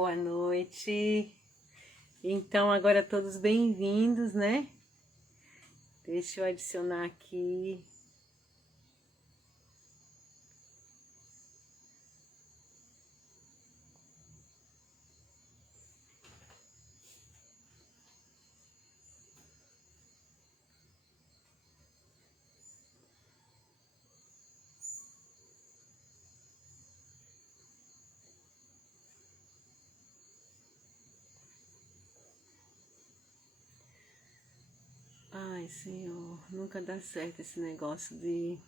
Boa noite. Então, agora todos bem-vindos, né? Deixa eu adicionar aqui. Ai, Senhor, nunca dá certo esse negócio de...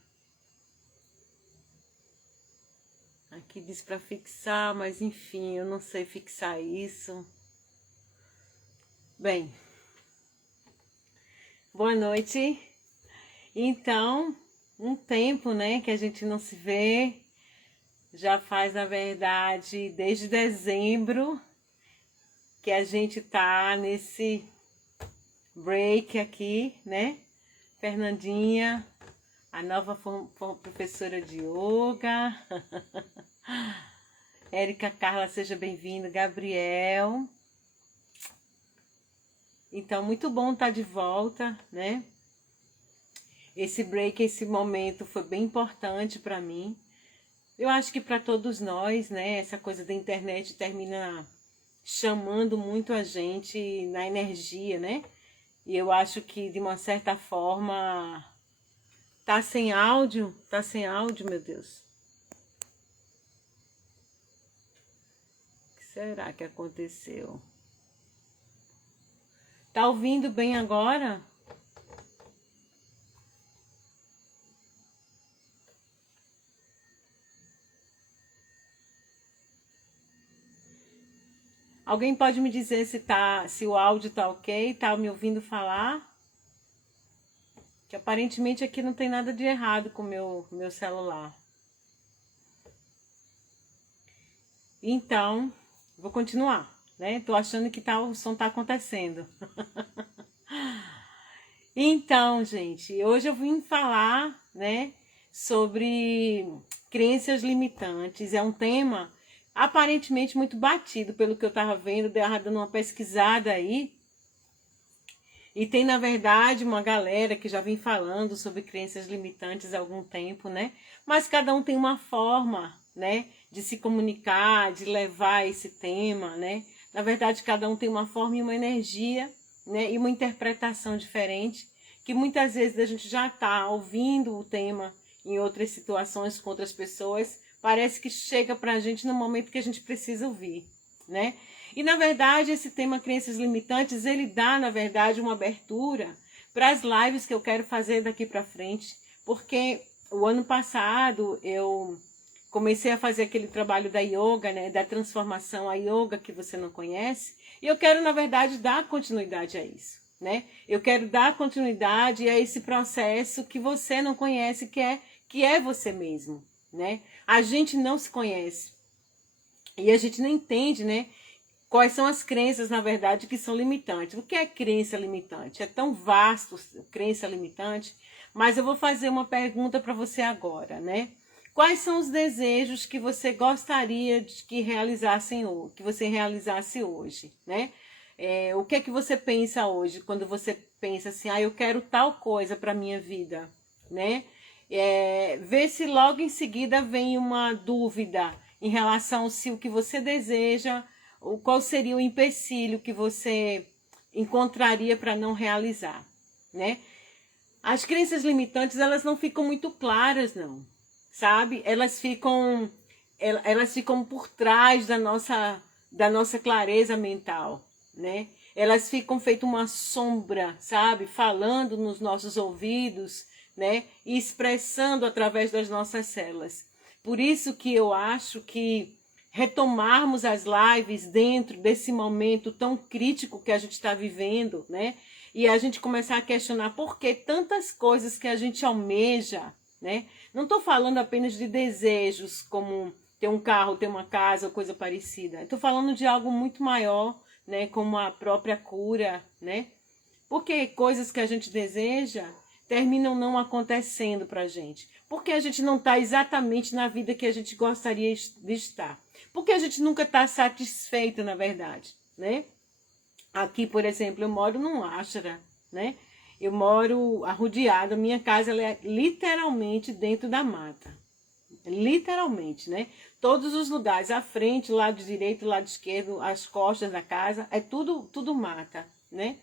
Aqui diz pra fixar, mas enfim, eu não sei fixar isso. Bem, boa noite. Então, um tempo, né, que a gente não se vê. Já faz, na verdade, desde dezembro que a gente tá nesse break aqui, né? Fernandinha, a nova professora de yoga. Érica Carla, seja bem-vinda. Gabriel. Então, muito bom estar de volta, né? Esse break, esse momento foi bem importante para mim. Eu acho que para todos nós, né? Essa coisa da internet termina chamando muito a gente na energia, né? E eu acho que, de uma certa forma, tá sem áudio, meu Deus. O que será que aconteceu? Tá ouvindo bem agora? Alguém pode me dizer se o áudio tá ok? Tá me ouvindo falar? Que aparentemente aqui não tem nada de errado com o meu celular. Então, vou continuar, né? Tô achando que o som tá acontecendo. Então, gente, hoje eu vim falar, né, sobre crenças limitantes. É um tema aparentemente muito batido, pelo que eu estava vendo, dando uma pesquisada aí. E tem, na verdade, uma galera que já vem falando sobre crenças limitantes há algum tempo, né? Mas cada um tem uma forma, né, de se comunicar, de levar esse tema, né? Na verdade, cada um tem uma forma e uma energia, né, e uma interpretação diferente, que muitas vezes a gente já está ouvindo o tema em outras situações com outras pessoas, parece que chega para a gente no momento que a gente precisa ouvir, né? E, na verdade, esse tema crenças limitantes, ele dá, na verdade, uma abertura para as lives que eu quero fazer daqui para frente, porque o ano passado eu comecei a fazer aquele trabalho da yoga, né, da transformação, a yoga que você não conhece, e eu quero, na verdade, dar continuidade a isso, né? Eu quero dar continuidade a esse processo que você não conhece, que é você mesmo, né? A gente não se conhece e a gente não entende, né, quais são as crenças, na verdade, que são limitantes. O que é crença limitante? É tão vasto, crença limitante, mas eu vou fazer uma pergunta para você agora, né? Quais são os desejos que você gostaria de que você realizasse hoje, né? O que é que você pensa hoje quando você pensa assim, eu quero tal coisa para minha vida, né? Vê se logo em seguida vem uma dúvida em relação se o que você deseja, qual seria o empecilho que você encontraria para não realizar, né? As crenças limitantes, elas não ficam muito claras, não, sabe? Elas ficam por trás da nossa clareza mental, né? Elas ficam feito uma sombra, sabe? Falando nos nossos ouvidos, né? E expressando através das nossas células. Por isso que eu acho que retomarmos as lives dentro desse momento tão crítico que a gente está vivendo, né? E a gente começar a questionar por que tantas coisas que a gente almeja, né? Não estou falando apenas de desejos como ter um carro, ter uma casa ou coisa parecida. Estou falando de algo muito maior, né? Como a própria cura, né? Porque coisas que a gente deseja terminam não acontecendo para a gente. Porque a gente não está exatamente na vida que a gente gostaria de estar. Porque a gente nunca está satisfeito, na verdade, né? Aqui, por exemplo, eu moro num ashram, né? Eu moro arrodeada, minha casa ela é literalmente dentro da mata. Literalmente, né? Todos os lugares, a frente, o lado direito, o lado esquerdo, as costas da casa, é tudo mata, né?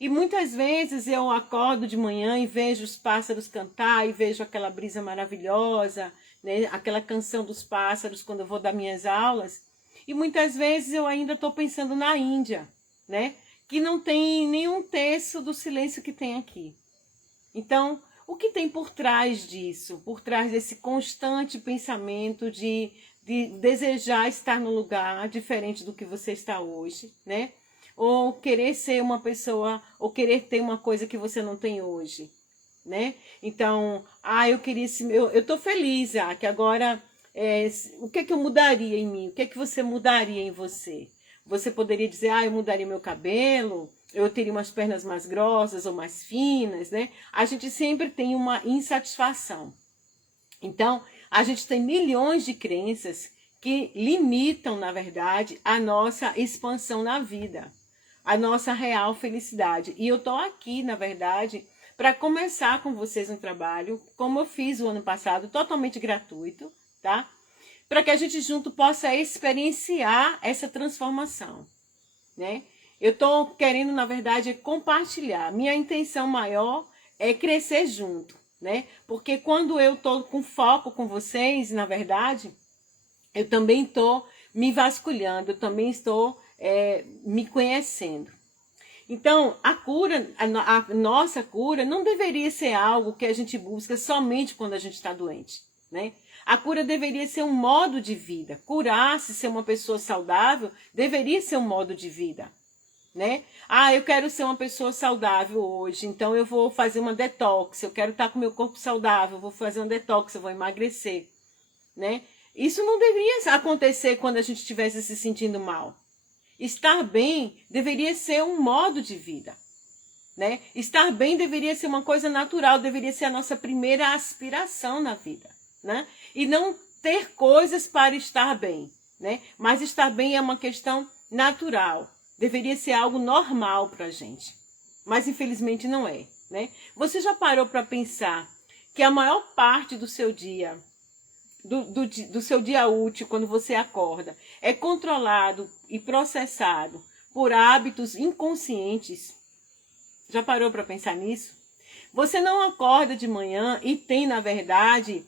E muitas vezes eu acordo de manhã e vejo os pássaros cantar, e vejo aquela brisa maravilhosa, né? Aquela canção dos pássaros quando eu vou dar minhas aulas. E muitas vezes eu ainda estou pensando na Índia, né? Que não tem nenhum terço do silêncio que tem aqui. Então, o que tem por trás disso? Por trás desse constante pensamento de desejar estar no lugar diferente do que você está hoje, né? Ou querer ser uma pessoa, ou querer ter uma coisa que você não tem hoje, né? Então, eu queria eu tô feliz, que agora, o que é que eu mudaria em mim? O que é que você mudaria em você? Você poderia dizer, eu mudaria meu cabelo, eu teria umas pernas mais grossas ou mais finas, né? A gente sempre tem uma insatisfação. Então, a gente tem milhões de crenças que limitam, na verdade, a nossa expansão na vida, a nossa real felicidade. E eu tô aqui, na verdade, para começar com vocês um trabalho, como eu fiz o ano passado, totalmente gratuito, tá? Para que a gente junto possa experienciar essa transformação, né? Eu estou querendo, na verdade, compartilhar. Minha intenção maior é crescer junto, né? Porque quando eu estou com foco com vocês, na verdade, eu também estou me vasculhando, eu também estou me conhecendo. Então, a cura, a nossa cura não deveria ser algo que a gente busca somente quando a gente está doente, né? A cura deveria ser um modo de vida. Curar-se, ser uma pessoa saudável, deveria ser um modo de vida, né? Eu quero ser uma pessoa saudável hoje, então eu vou fazer uma detox. Eu quero estar com meu corpo saudável, eu vou fazer uma detox, eu vou emagrecer, né? Isso não deveria acontecer quando a gente estivesse se sentindo mal. Estar bem deveria ser um modo de vida, né? Estar bem deveria ser uma coisa natural, deveria ser a nossa primeira aspiração na vida, né? E não ter coisas para estar bem, né? Mas estar bem é uma questão natural, deveria ser algo normal para a gente, mas infelizmente não é, né? Você já parou para pensar que a maior parte do seu dia, do seu dia útil, quando você acorda, é controlado e processado por hábitos inconscientes? Já parou para pensar nisso? Você não acorda de manhã e tem, na verdade,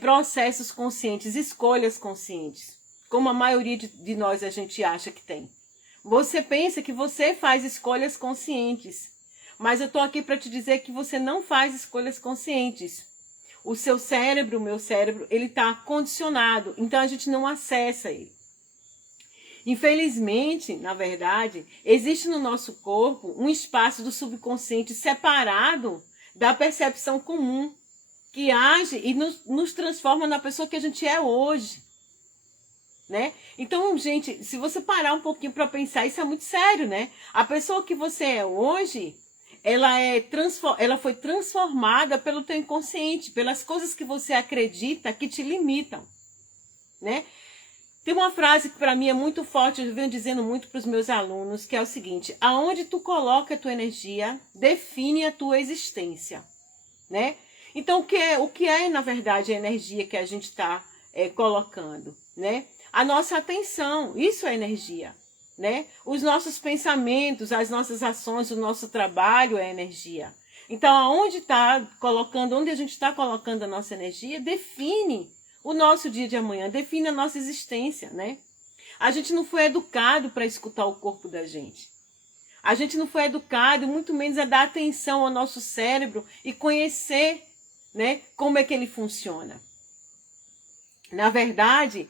processos conscientes, escolhas conscientes, como a maioria de nós a gente acha que tem. Você pensa que você faz escolhas conscientes, mas eu estou aqui para te dizer que você não faz escolhas conscientes. O seu cérebro, o meu cérebro, ele está condicionado, então a gente não acessa ele. Infelizmente, na verdade, existe no nosso corpo um espaço do subconsciente separado da percepção comum, que age e nos transforma na pessoa que a gente é hoje, né? Então, gente, se você parar um pouquinho para pensar, isso é muito sério, né? A pessoa que você é hoje, ela foi transformada pelo teu inconsciente, pelas coisas que você acredita que te limitam, né? Tem uma frase que para mim é muito forte, eu venho dizendo muito para os meus alunos, que é o seguinte: aonde tu coloca a tua energia, define a tua existência, né? Então, o que é, na verdade, a energia que a gente está colocando, né? A nossa atenção, isso é energia, né? Os nossos pensamentos, as nossas ações, o nosso trabalho é energia. Então, onde a gente está colocando a nossa energia, define o nosso dia de amanhã, define a nossa existência, né? A gente não foi educado para escutar o corpo da gente. A gente não foi educado, muito menos a dar atenção ao nosso cérebro e conhecer, né, como é que ele funciona. Na verdade,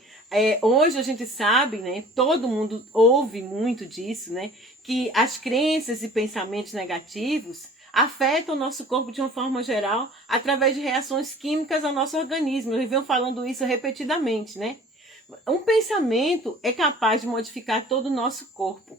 hoje a gente sabe, né, todo mundo ouve muito disso, né, que as crenças e pensamentos negativos afetam o nosso corpo de uma forma geral através de reações químicas ao nosso organismo. Eu venho falando isso repetidamente, né? Um pensamento é capaz de modificar todo o nosso corpo.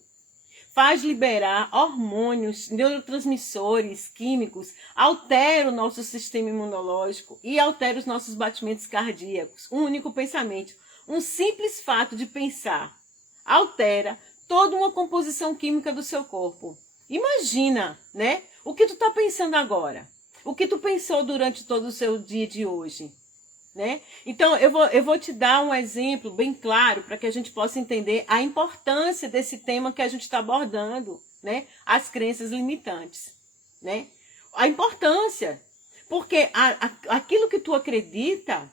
faz liberar hormônios, neurotransmissores químicos, altera o nosso sistema imunológico e altera os nossos batimentos cardíacos. Um único pensamento, um simples fato de pensar, altera toda uma composição química do seu corpo. Imagina, né? O que tu está pensando agora? O que tu pensou durante todo o seu dia de hoje? Né? Então, eu vou te dar um exemplo bem claro para que a gente possa entender a importância desse tema que a gente está abordando, né? As crenças limitantes. Né? A importância, porque aquilo que tu acredita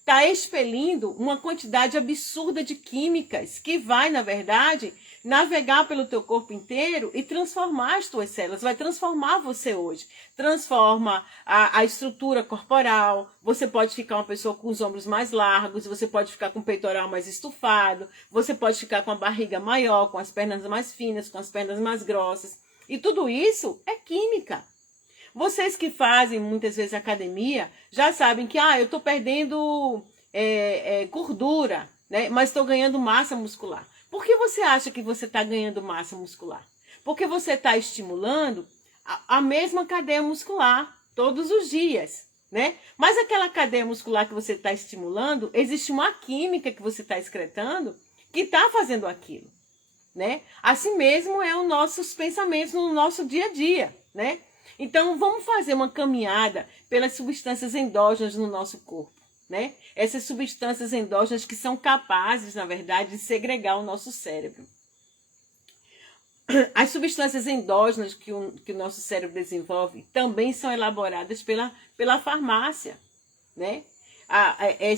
está expelindo uma quantidade absurda de químicas que vai, na verdade, navegar pelo teu corpo inteiro e transformar as tuas células, vai transformar você hoje. Transforma a estrutura corporal, você pode ficar uma pessoa com os ombros mais largos, você pode ficar com o peitoral mais estufado, você pode ficar com a barriga maior, com as pernas mais finas, com as pernas mais grossas. E tudo isso é química. Vocês que fazem muitas vezes academia já sabem que eu estou perdendo gordura, né? Mas estou ganhando massa muscular. Por que você acha que você está ganhando massa muscular? Porque você está estimulando a mesma cadeia muscular todos os dias, né? Mas aquela cadeia muscular que você está estimulando, existe uma química que você está excretando que está fazendo aquilo, né? Assim mesmo é os nossos pensamentos no nosso dia a dia, né? Então, vamos fazer uma caminhada pelas substâncias endógenas no nosso corpo, né? Essas substâncias endógenas que são capazes, na verdade, de segregar o nosso cérebro. As substâncias endógenas que o nosso cérebro desenvolve também são elaboradas pela farmácia, né?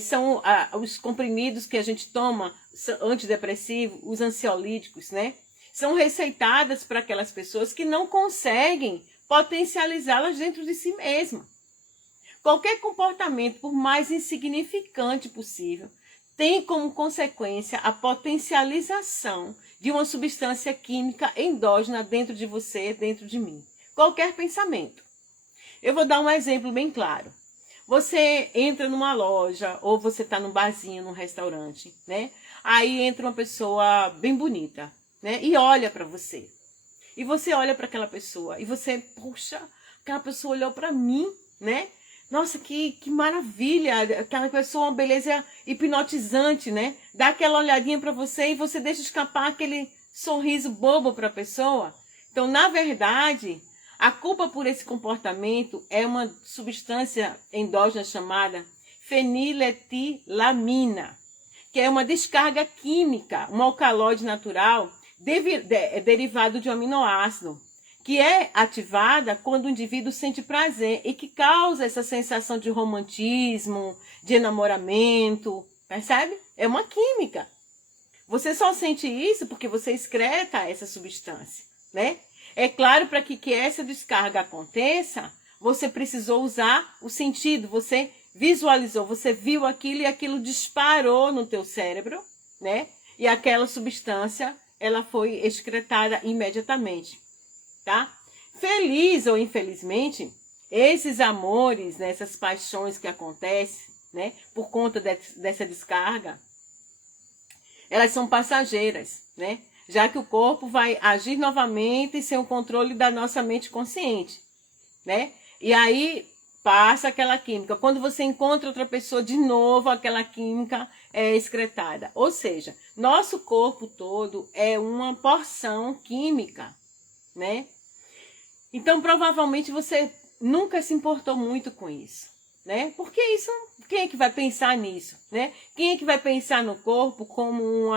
São os comprimidos que a gente toma, antidepressivos, os ansiolíticos, né? São receitadas para aquelas pessoas que não conseguem potencializá-las dentro de si mesma. Qualquer comportamento, por mais insignificante possível, tem como consequência a potencialização de uma substância química endógena dentro de você, dentro de mim. Qualquer pensamento. Eu vou dar um exemplo bem claro. Você entra numa loja ou você está num barzinho, num restaurante, né? Aí entra uma pessoa bem bonita, né? E olha para você. E você olha para aquela pessoa e você, puxa, aquela pessoa olhou para mim, né? Nossa, que maravilha, aquela pessoa, uma beleza hipnotizante, né? Dá aquela olhadinha para você e você deixa escapar aquele sorriso bobo para a pessoa. Então, na verdade, a culpa por esse comportamento é uma substância endógena chamada feniletilamina, que é uma descarga química, um alcaloide natural derivado de um aminoácido, que é ativada quando o indivíduo sente prazer e que causa essa sensação de romantismo, de enamoramento, percebe? É uma química. Você só sente isso porque você excreta essa substância, né? É claro, para que essa descarga aconteça, você precisou usar o sentido, você visualizou, você viu aquilo e aquilo disparou no teu cérebro, né? E aquela substância ela foi excretada imediatamente, tá? Feliz ou infelizmente, esses amores, né, essas paixões que acontecem, né, por conta dessa descarga, elas são passageiras, né? Já que o corpo vai agir novamente sem o controle da nossa mente consciente, né? E aí passa aquela química. Quando você encontra outra pessoa de novo, aquela química é excretada. Ou seja, nosso corpo todo é uma porção química, né? Então, provavelmente você nunca se importou muito com isso, né? Porque isso, quem é que vai pensar nisso, né? Quem é que vai pensar no corpo como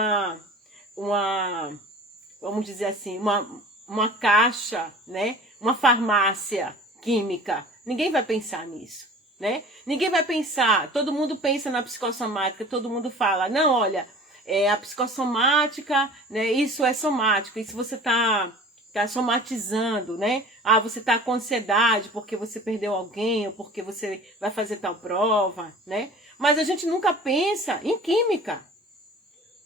vamos dizer assim, uma caixa, né? Uma farmácia química? Ninguém vai pensar nisso, né? Ninguém vai pensar, todo mundo pensa na psicossomática, todo mundo fala, não, olha, a psicossomática, né? Isso é somático, isso você tá somatizando, né? Você tá com ansiedade porque você perdeu alguém ou porque você vai fazer tal prova, né? Mas a gente nunca pensa em química.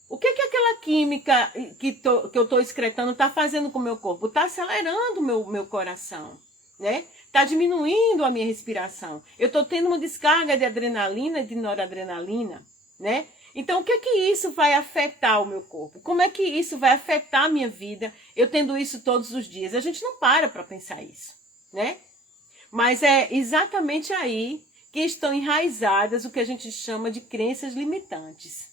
O que aquela química que eu tô excretando tá fazendo com o meu corpo? Tá acelerando o meu coração, né? Tá diminuindo a minha respiração. Eu tô tendo uma descarga de adrenalina e de noradrenalina, né? Então, o que é que isso vai afetar o meu corpo? Como é que isso vai afetar a minha vida, eu tendo isso todos os dias? A gente não para pensar isso, né? Mas é exatamente aí que estão enraizadas o que a gente chama de crenças limitantes,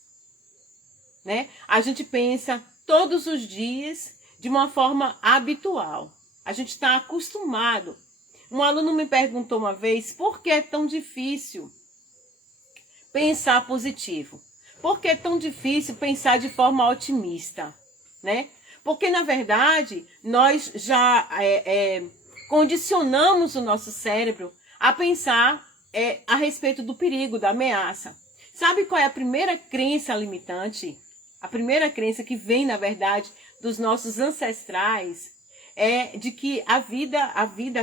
né? A gente pensa todos os dias de uma forma habitual. A gente está acostumado. Um aluno me perguntou uma vez por que é tão difícil pensar positivo. Por que é tão difícil pensar de forma otimista, né? Porque, na verdade, nós já condicionamos o nosso cérebro a pensar a respeito do perigo, da ameaça. Sabe qual é a primeira crença limitante? A primeira crença que vem, na verdade, dos nossos ancestrais é de que a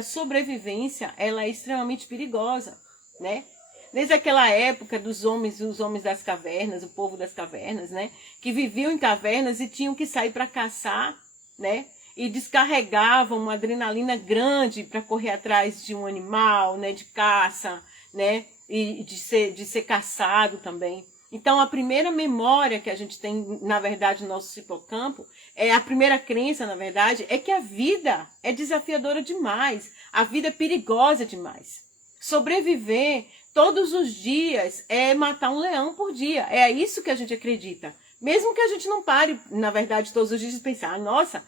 sobrevivência, ela é extremamente perigosa, né? Desde aquela época dos homens, os homens das cavernas, o povo das cavernas, né? Que viviam em cavernas e tinham que sair para caçar, né? E descarregavam uma adrenalina grande para correr atrás de um animal, né? De caça, né? E de ser caçado também. Então, a primeira memória que a gente tem, na verdade, no nosso hipocampo, a primeira crença, na verdade, é que a vida é desafiadora demais. A vida é perigosa demais. Sobreviver todos os dias é matar um leão por dia. É isso que a gente acredita. Mesmo que a gente não pare, na verdade, todos os dias de pensar, nossa,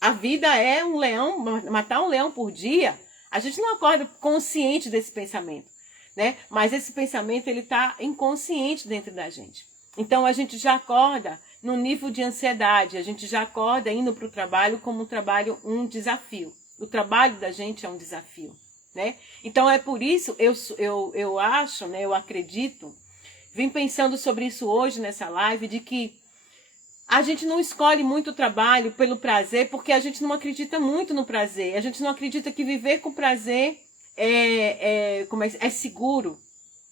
a vida é um leão, matar um leão por dia. A gente não acorda consciente desse pensamento, né? Mas esse pensamento, ele está inconsciente dentro da gente. Então, a gente já acorda no nível de ansiedade. A gente já acorda indo para o trabalho como um trabalho, um desafio. O trabalho da gente é um desafio, né? Então, é por isso, eu acho, né, eu acredito, vim pensando sobre isso hoje nessa live, de que a gente não escolhe muito o trabalho pelo prazer, porque a gente não acredita muito no prazer. A gente não acredita que viver com prazer é seguro,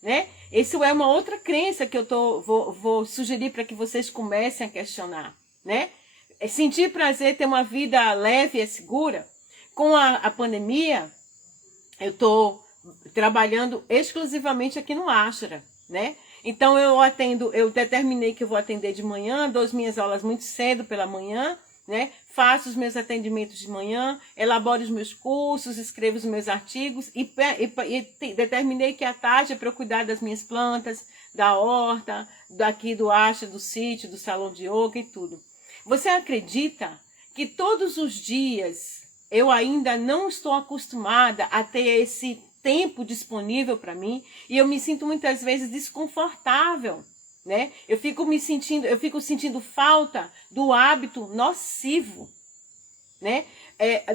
né? Isso é uma outra crença que eu vou sugerir para que vocês comecem a questionar, né? Sentir prazer, ter uma vida leve e segura. Com a pandemia, eu estou trabalhando exclusivamente aqui no Ashra, né? Então eu determinei que eu vou atender de manhã, dou as minhas aulas muito cedo pela manhã, né? Faço os meus atendimentos de manhã, elaboro os meus cursos, escrevo os meus artigos e determinei que à tarde é para eu cuidar das minhas plantas, da horta, daqui do Ashra, do sítio, do salão de yoga e tudo. Você acredita que todos os dias eu ainda não estou acostumada a ter esse tempo disponível para mim e eu me sinto muitas vezes desconfortável, né? Eu fico sentindo falta do hábito nocivo, né?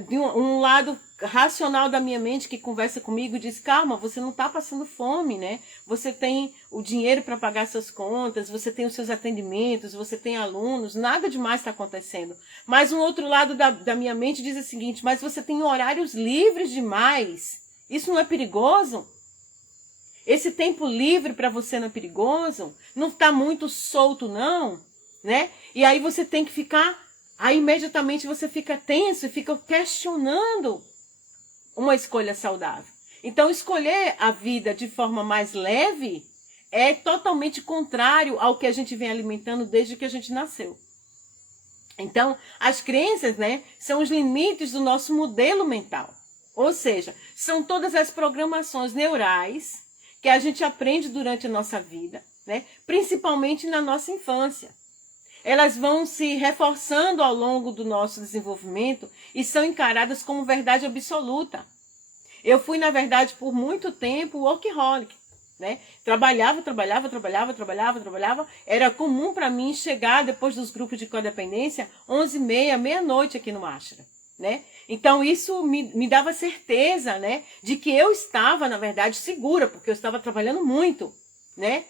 De um lado racional da minha mente que conversa comigo e diz, calma, você não está passando fome, né? Você tem o dinheiro para pagar suas contas, você tem os seus atendimentos, você tem alunos, nada demais está acontecendo. Mas um outro lado da minha mente diz o seguinte, mas você tem horários livres demais. Isso não é perigoso? Esse tempo livre para você não é perigoso? Não está muito solto, não? Né? E aí você tem que ficar... Aí imediatamente você fica tenso e fica questionando uma escolha saudável. Então, escolher a vida de forma mais leve é totalmente contrário ao que a gente vem alimentando desde que a gente nasceu. Então, as crenças, né, são os limites do nosso modelo mental. Ou seja, são todas as programações neurais que a gente aprende durante a nossa vida, né, principalmente na nossa infância. Elas vão se reforçando ao longo do nosso desenvolvimento e são encaradas como verdade absoluta. Eu fui, na verdade, por muito tempo workaholic, né? Trabalhava. Era comum para mim chegar depois dos grupos de codependência 11h30, meia-noite aqui no Ashra, né? Então isso me dava certeza, né, de que eu estava, na verdade, segura, porque eu estava trabalhando muito, né?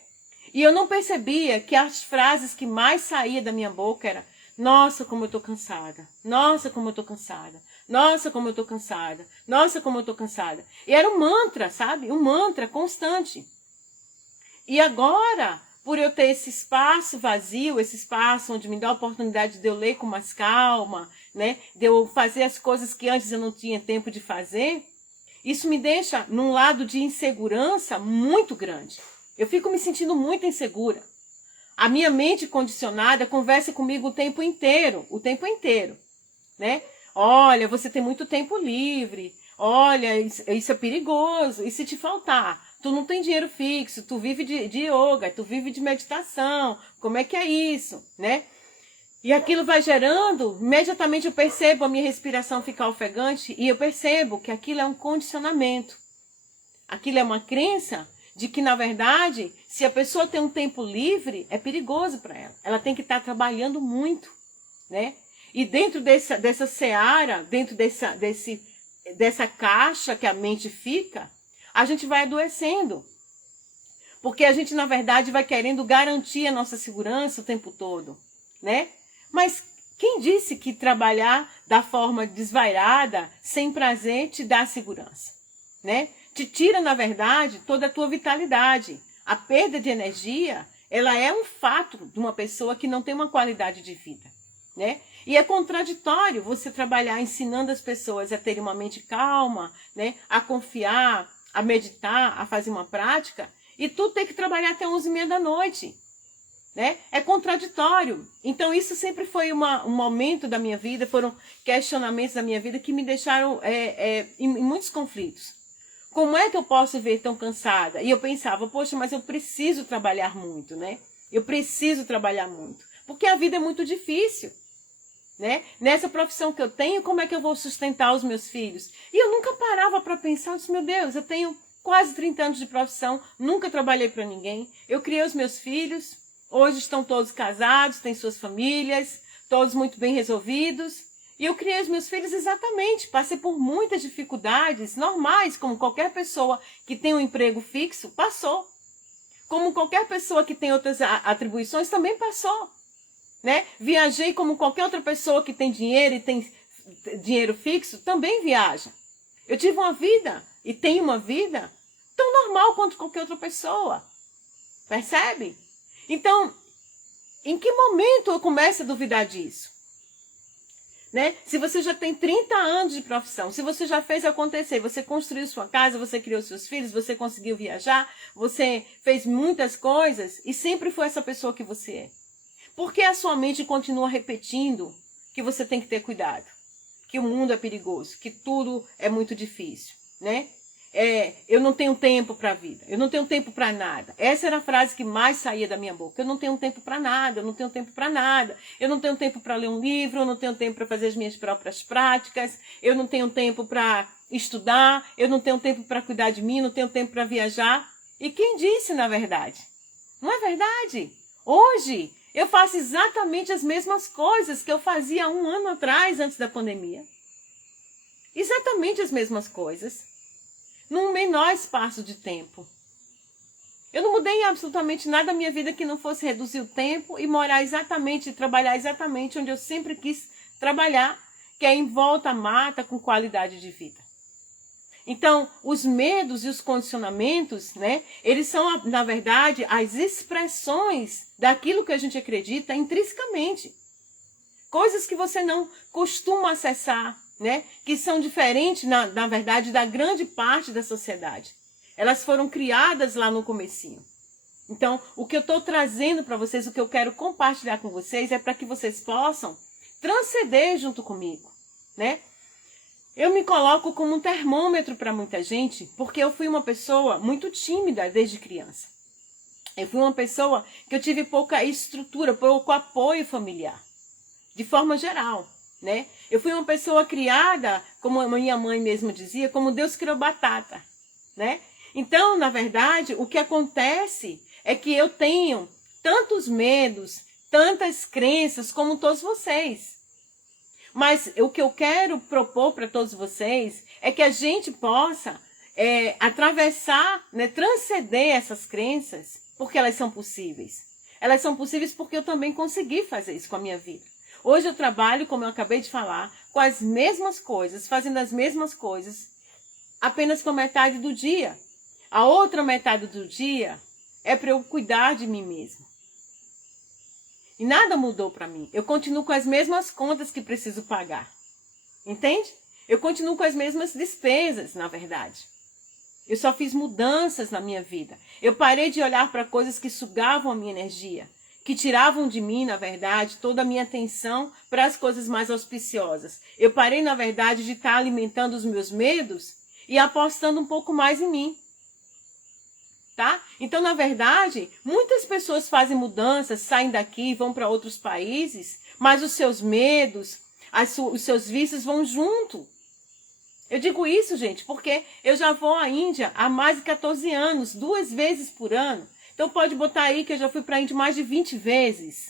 E eu não percebia que as frases que mais saíam da minha boca eram: nossa, como eu tô cansada. Nossa, como eu tô cansada. Nossa, como eu tô cansada. Nossa, como eu tô cansada. E era um mantra, sabe? Um mantra constante. E agora, por eu ter esse espaço vazio, esse espaço onde me dá a oportunidade de eu ler com mais calma, né? De eu fazer as coisas que antes eu não tinha tempo de fazer, isso me deixa num lado de insegurança muito grande. Eu fico me sentindo muito insegura. A minha mente condicionada conversa comigo o tempo inteiro, né? Olha, você tem muito tempo livre. Olha, isso é perigoso. E se te faltar? Tu não tem dinheiro fixo, tu vive de yoga, tu vive de meditação. Como é que é isso, né? E aquilo vai gerando, imediatamente eu percebo a minha respiração ficar ofegante e eu percebo que aquilo é um condicionamento. Aquilo é uma crença de que, na verdade, se a pessoa tem um tempo livre, é perigoso para ela. Ela tem que estar trabalhando muito, né? E dentro dessa seara, dentro dessa caixa que a mente fica, a gente vai adoecendo. Porque a gente, na verdade, vai querendo garantir a nossa segurança o tempo todo, né? Mas quem disse que trabalhar da forma desvairada, sem prazer, te dá segurança, né? Te tira, na verdade, toda a tua vitalidade. A perda de energia, ela é um fato de uma pessoa que não tem uma qualidade de vida, né? E é contraditório você trabalhar ensinando as pessoas a terem uma mente calma, né? A confiar, a meditar, a fazer uma prática, e tu ter que trabalhar até 11h30 da noite, né? É contraditório. Então isso sempre foi um momento da minha vida, foram questionamentos da minha vida que me deixaram em muitos conflitos. Como é que eu posso ver tão cansada? E eu pensava, poxa, mas eu preciso trabalhar muito, né? Eu preciso trabalhar muito, porque a vida é muito difícil, né? Nessa profissão que eu tenho, como é que eu vou sustentar os meus filhos? E eu nunca parava para pensar, eu disse, meu Deus, eu tenho quase 30 anos de profissão, nunca trabalhei para ninguém, eu criei os meus filhos, hoje estão todos casados, têm suas famílias, todos muito bem resolvidos. E eu criei os meus filhos exatamente, passei por muitas dificuldades normais, como qualquer pessoa que tem um emprego fixo passou. Como qualquer pessoa que tem outras atribuições também passou, né? Viajei como qualquer outra pessoa que tem dinheiro e tem dinheiro fixo, também viaja. Eu tive uma vida e tenho uma vida tão normal quanto qualquer outra pessoa. Percebe? Então, em que momento eu começo a duvidar disso? Né? Se você já tem 30 anos de profissão, se você já fez acontecer, você construiu sua casa, você criou seus filhos, você conseguiu viajar, você fez muitas coisas e sempre foi essa pessoa que você é. Por que a sua mente continua repetindo que você tem que ter cuidado? Que o mundo é perigoso, que tudo é muito difícil, né? Eu não tenho tempo para a vida, eu não tenho tempo para nada. Essa era a frase que mais saía da minha boca. Eu não tenho tempo para nada, eu não tenho tempo para nada. Eu não tenho tempo para ler um livro, eu não tenho tempo para fazer as minhas próprias práticas, eu não tenho tempo para estudar, eu não tenho tempo para cuidar de mim, não tenho tempo para viajar. E quem disse, na verdade? Não é verdade? Hoje, eu faço exatamente as mesmas coisas que eu fazia 1 ano atrás, antes da pandemia. Exatamente as mesmas coisas. Num menor espaço de tempo. Eu não mudei absolutamente nada na minha vida que não fosse reduzir o tempo e morar exatamente, trabalhar exatamente onde eu sempre quis trabalhar, que é em volta à mata com qualidade de vida. Então, os medos e os condicionamentos, né, eles são, na verdade, as expressões daquilo que a gente acredita intrinsecamente. Coisas que você não costuma acessar, né? Que são diferentes, na verdade, da grande parte da sociedade. Elas foram criadas lá no comecinho. Então, o que eu estou trazendo para vocês, o que eu quero compartilhar com vocês, é para que vocês possam transcender junto comigo, né? Eu me coloco como um termômetro para muita gente, porque eu fui uma pessoa muito tímida desde criança. Eu fui uma pessoa que eu tive pouca estrutura, pouco apoio familiar, de forma geral. Né? Eu fui uma pessoa criada, como a minha mãe mesmo dizia, como Deus criou batata, né? Então, na verdade, o que acontece é que eu tenho tantos medos, tantas crenças como todos vocês. Mas o que eu quero propor para todos vocês é que a gente possa atravessar, né, transcender essas crenças, porque elas são possíveis. Elas são possíveis porque eu também consegui fazer isso com a minha vida. Hoje eu trabalho, como eu acabei de falar, com as mesmas coisas, fazendo as mesmas coisas, apenas com metade do dia. A outra metade do dia é para eu cuidar de mim mesmo. E nada mudou para mim. Eu continuo com as mesmas contas que preciso pagar. Entende? Eu continuo com as mesmas despesas, na verdade. Eu só fiz mudanças na minha vida. Eu parei de olhar para coisas que sugavam a minha energia, que tiravam de mim, na verdade, toda a minha atenção para as coisas mais auspiciosas. Eu parei, na verdade, de estar alimentando os meus medos e apostando um pouco mais em mim. Tá? Então, na verdade, muitas pessoas fazem mudanças, saem daqui, vão para outros países, mas os seus medos, os seus vícios vão junto. Eu digo isso, gente, porque eu já vou à Índia há mais de 14 anos, 2 vezes por ano. Então pode botar aí que eu já fui para a Índia mais de 20 vezes,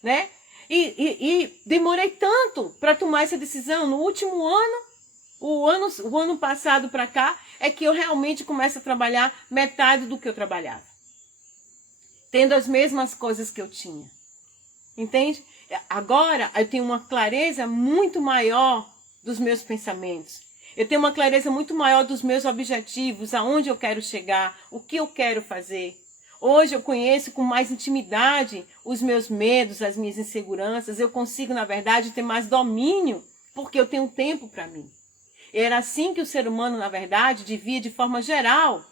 né? E demorei tanto para tomar essa decisão. No último ano, o ano passado para cá, é que eu realmente começo a trabalhar metade do que eu trabalhava. Tendo as mesmas coisas que eu tinha. Entende? Agora eu tenho uma clareza muito maior dos meus pensamentos. Eu tenho uma clareza muito maior dos meus objetivos, aonde eu quero chegar, o que eu quero fazer. Hoje eu conheço com mais intimidade os meus medos, as minhas inseguranças. Eu consigo, na verdade, ter mais domínio, porque eu tenho tempo para mim. Era assim que o ser humano, na verdade, devia, de forma geral,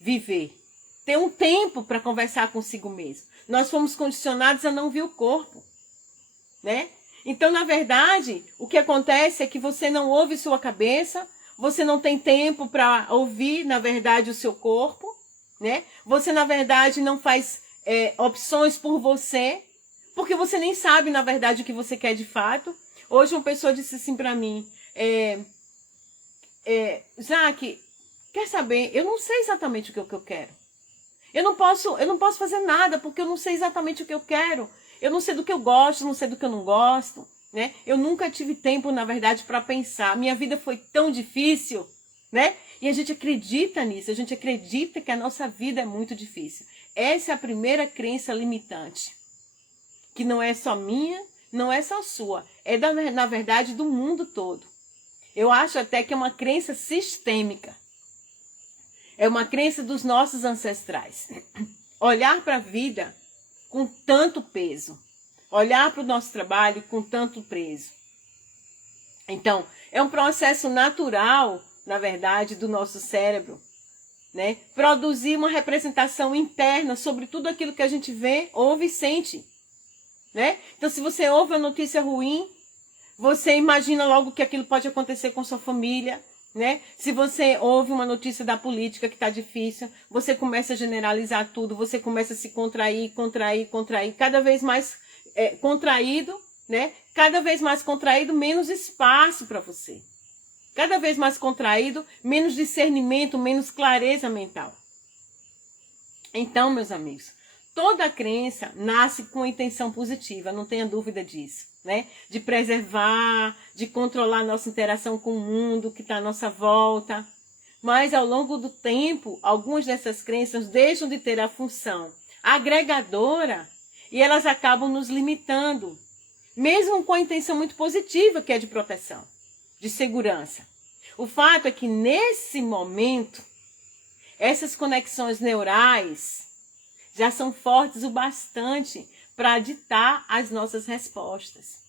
viver. Ter um tempo para conversar consigo mesmo. Nós fomos condicionados a não ver o corpo, né? Então, na verdade, o que acontece é que você não ouve sua cabeça, você não tem tempo para ouvir, na verdade, o seu corpo, né? Você, na verdade, não faz opções por você, porque você nem sabe, na verdade, o que você quer de fato. Hoje uma pessoa disse assim para mim, Jaque, quer saber? Eu não sei exatamente o que eu quero. Eu não posso fazer nada, porque eu não sei exatamente o que eu quero. Eu não sei do que eu gosto, não sei do que eu não gosto, né? Eu nunca tive tempo, na verdade, para pensar. Minha vida foi tão difícil, né? E a gente acredita nisso, a gente acredita que a nossa vida é muito difícil. Essa é a primeira crença limitante, que não é só minha, não é só sua, é na verdade do mundo todo. Eu acho até que é uma crença sistêmica. É uma crença dos nossos ancestrais. Olhar para a vida com tanto peso. Olhar para o nosso trabalho com tanto peso. Então, é um processo natural, na verdade, do nosso cérebro, né? Produzir uma representação interna sobre tudo aquilo que a gente vê, ouve e sente, né? Então, se você ouve uma notícia ruim, você imagina logo que aquilo pode acontecer com sua família, né? Se você ouve uma notícia da política que está difícil, você começa a generalizar tudo, você começa a se contrair, cada vez mais contraído, né? Cada vez mais contraído, menos espaço para você. Cada vez mais contraído, menos discernimento, menos clareza mental. Então, meus amigos, toda crença nasce com intenção positiva, não tenha dúvida disso, né? De preservar, de controlar nossa interação com o mundo que está à nossa volta. Mas, ao longo do tempo, algumas dessas crenças deixam de ter a função agregadora e elas acabam nos limitando, mesmo com a intenção muito positiva, que é de proteção, de segurança. O fato é que, nesse momento, essas conexões neurais já são fortes o bastante para ditar as nossas respostas.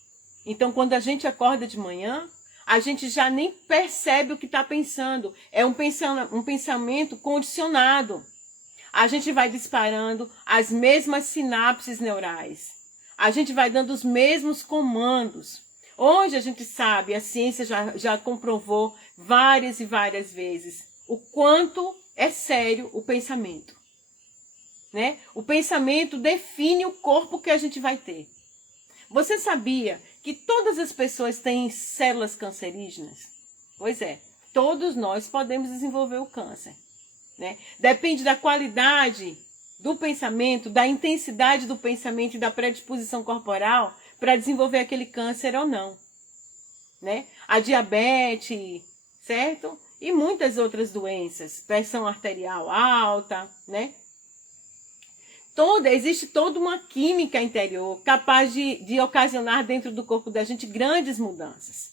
Então, quando a gente acorda de manhã, a gente já nem percebe o que está pensando. É um pensamento condicionado. A gente vai disparando as mesmas sinapses neurais. A gente vai dando os mesmos comandos. Hoje a gente sabe, a ciência já comprovou várias e várias vezes o quanto é sério o pensamento, né? O pensamento define o corpo que a gente vai ter. Você sabia que todas as pessoas têm células cancerígenas? Pois é, todos nós podemos desenvolver o câncer, né? Depende da qualidade do pensamento, da intensidade do pensamento e da predisposição corporal para desenvolver aquele câncer ou não, né? A diabetes, certo? E muitas outras doenças, pressão arterial alta, né? Existe toda uma química interior capaz de ocasionar dentro do corpo da gente grandes mudanças.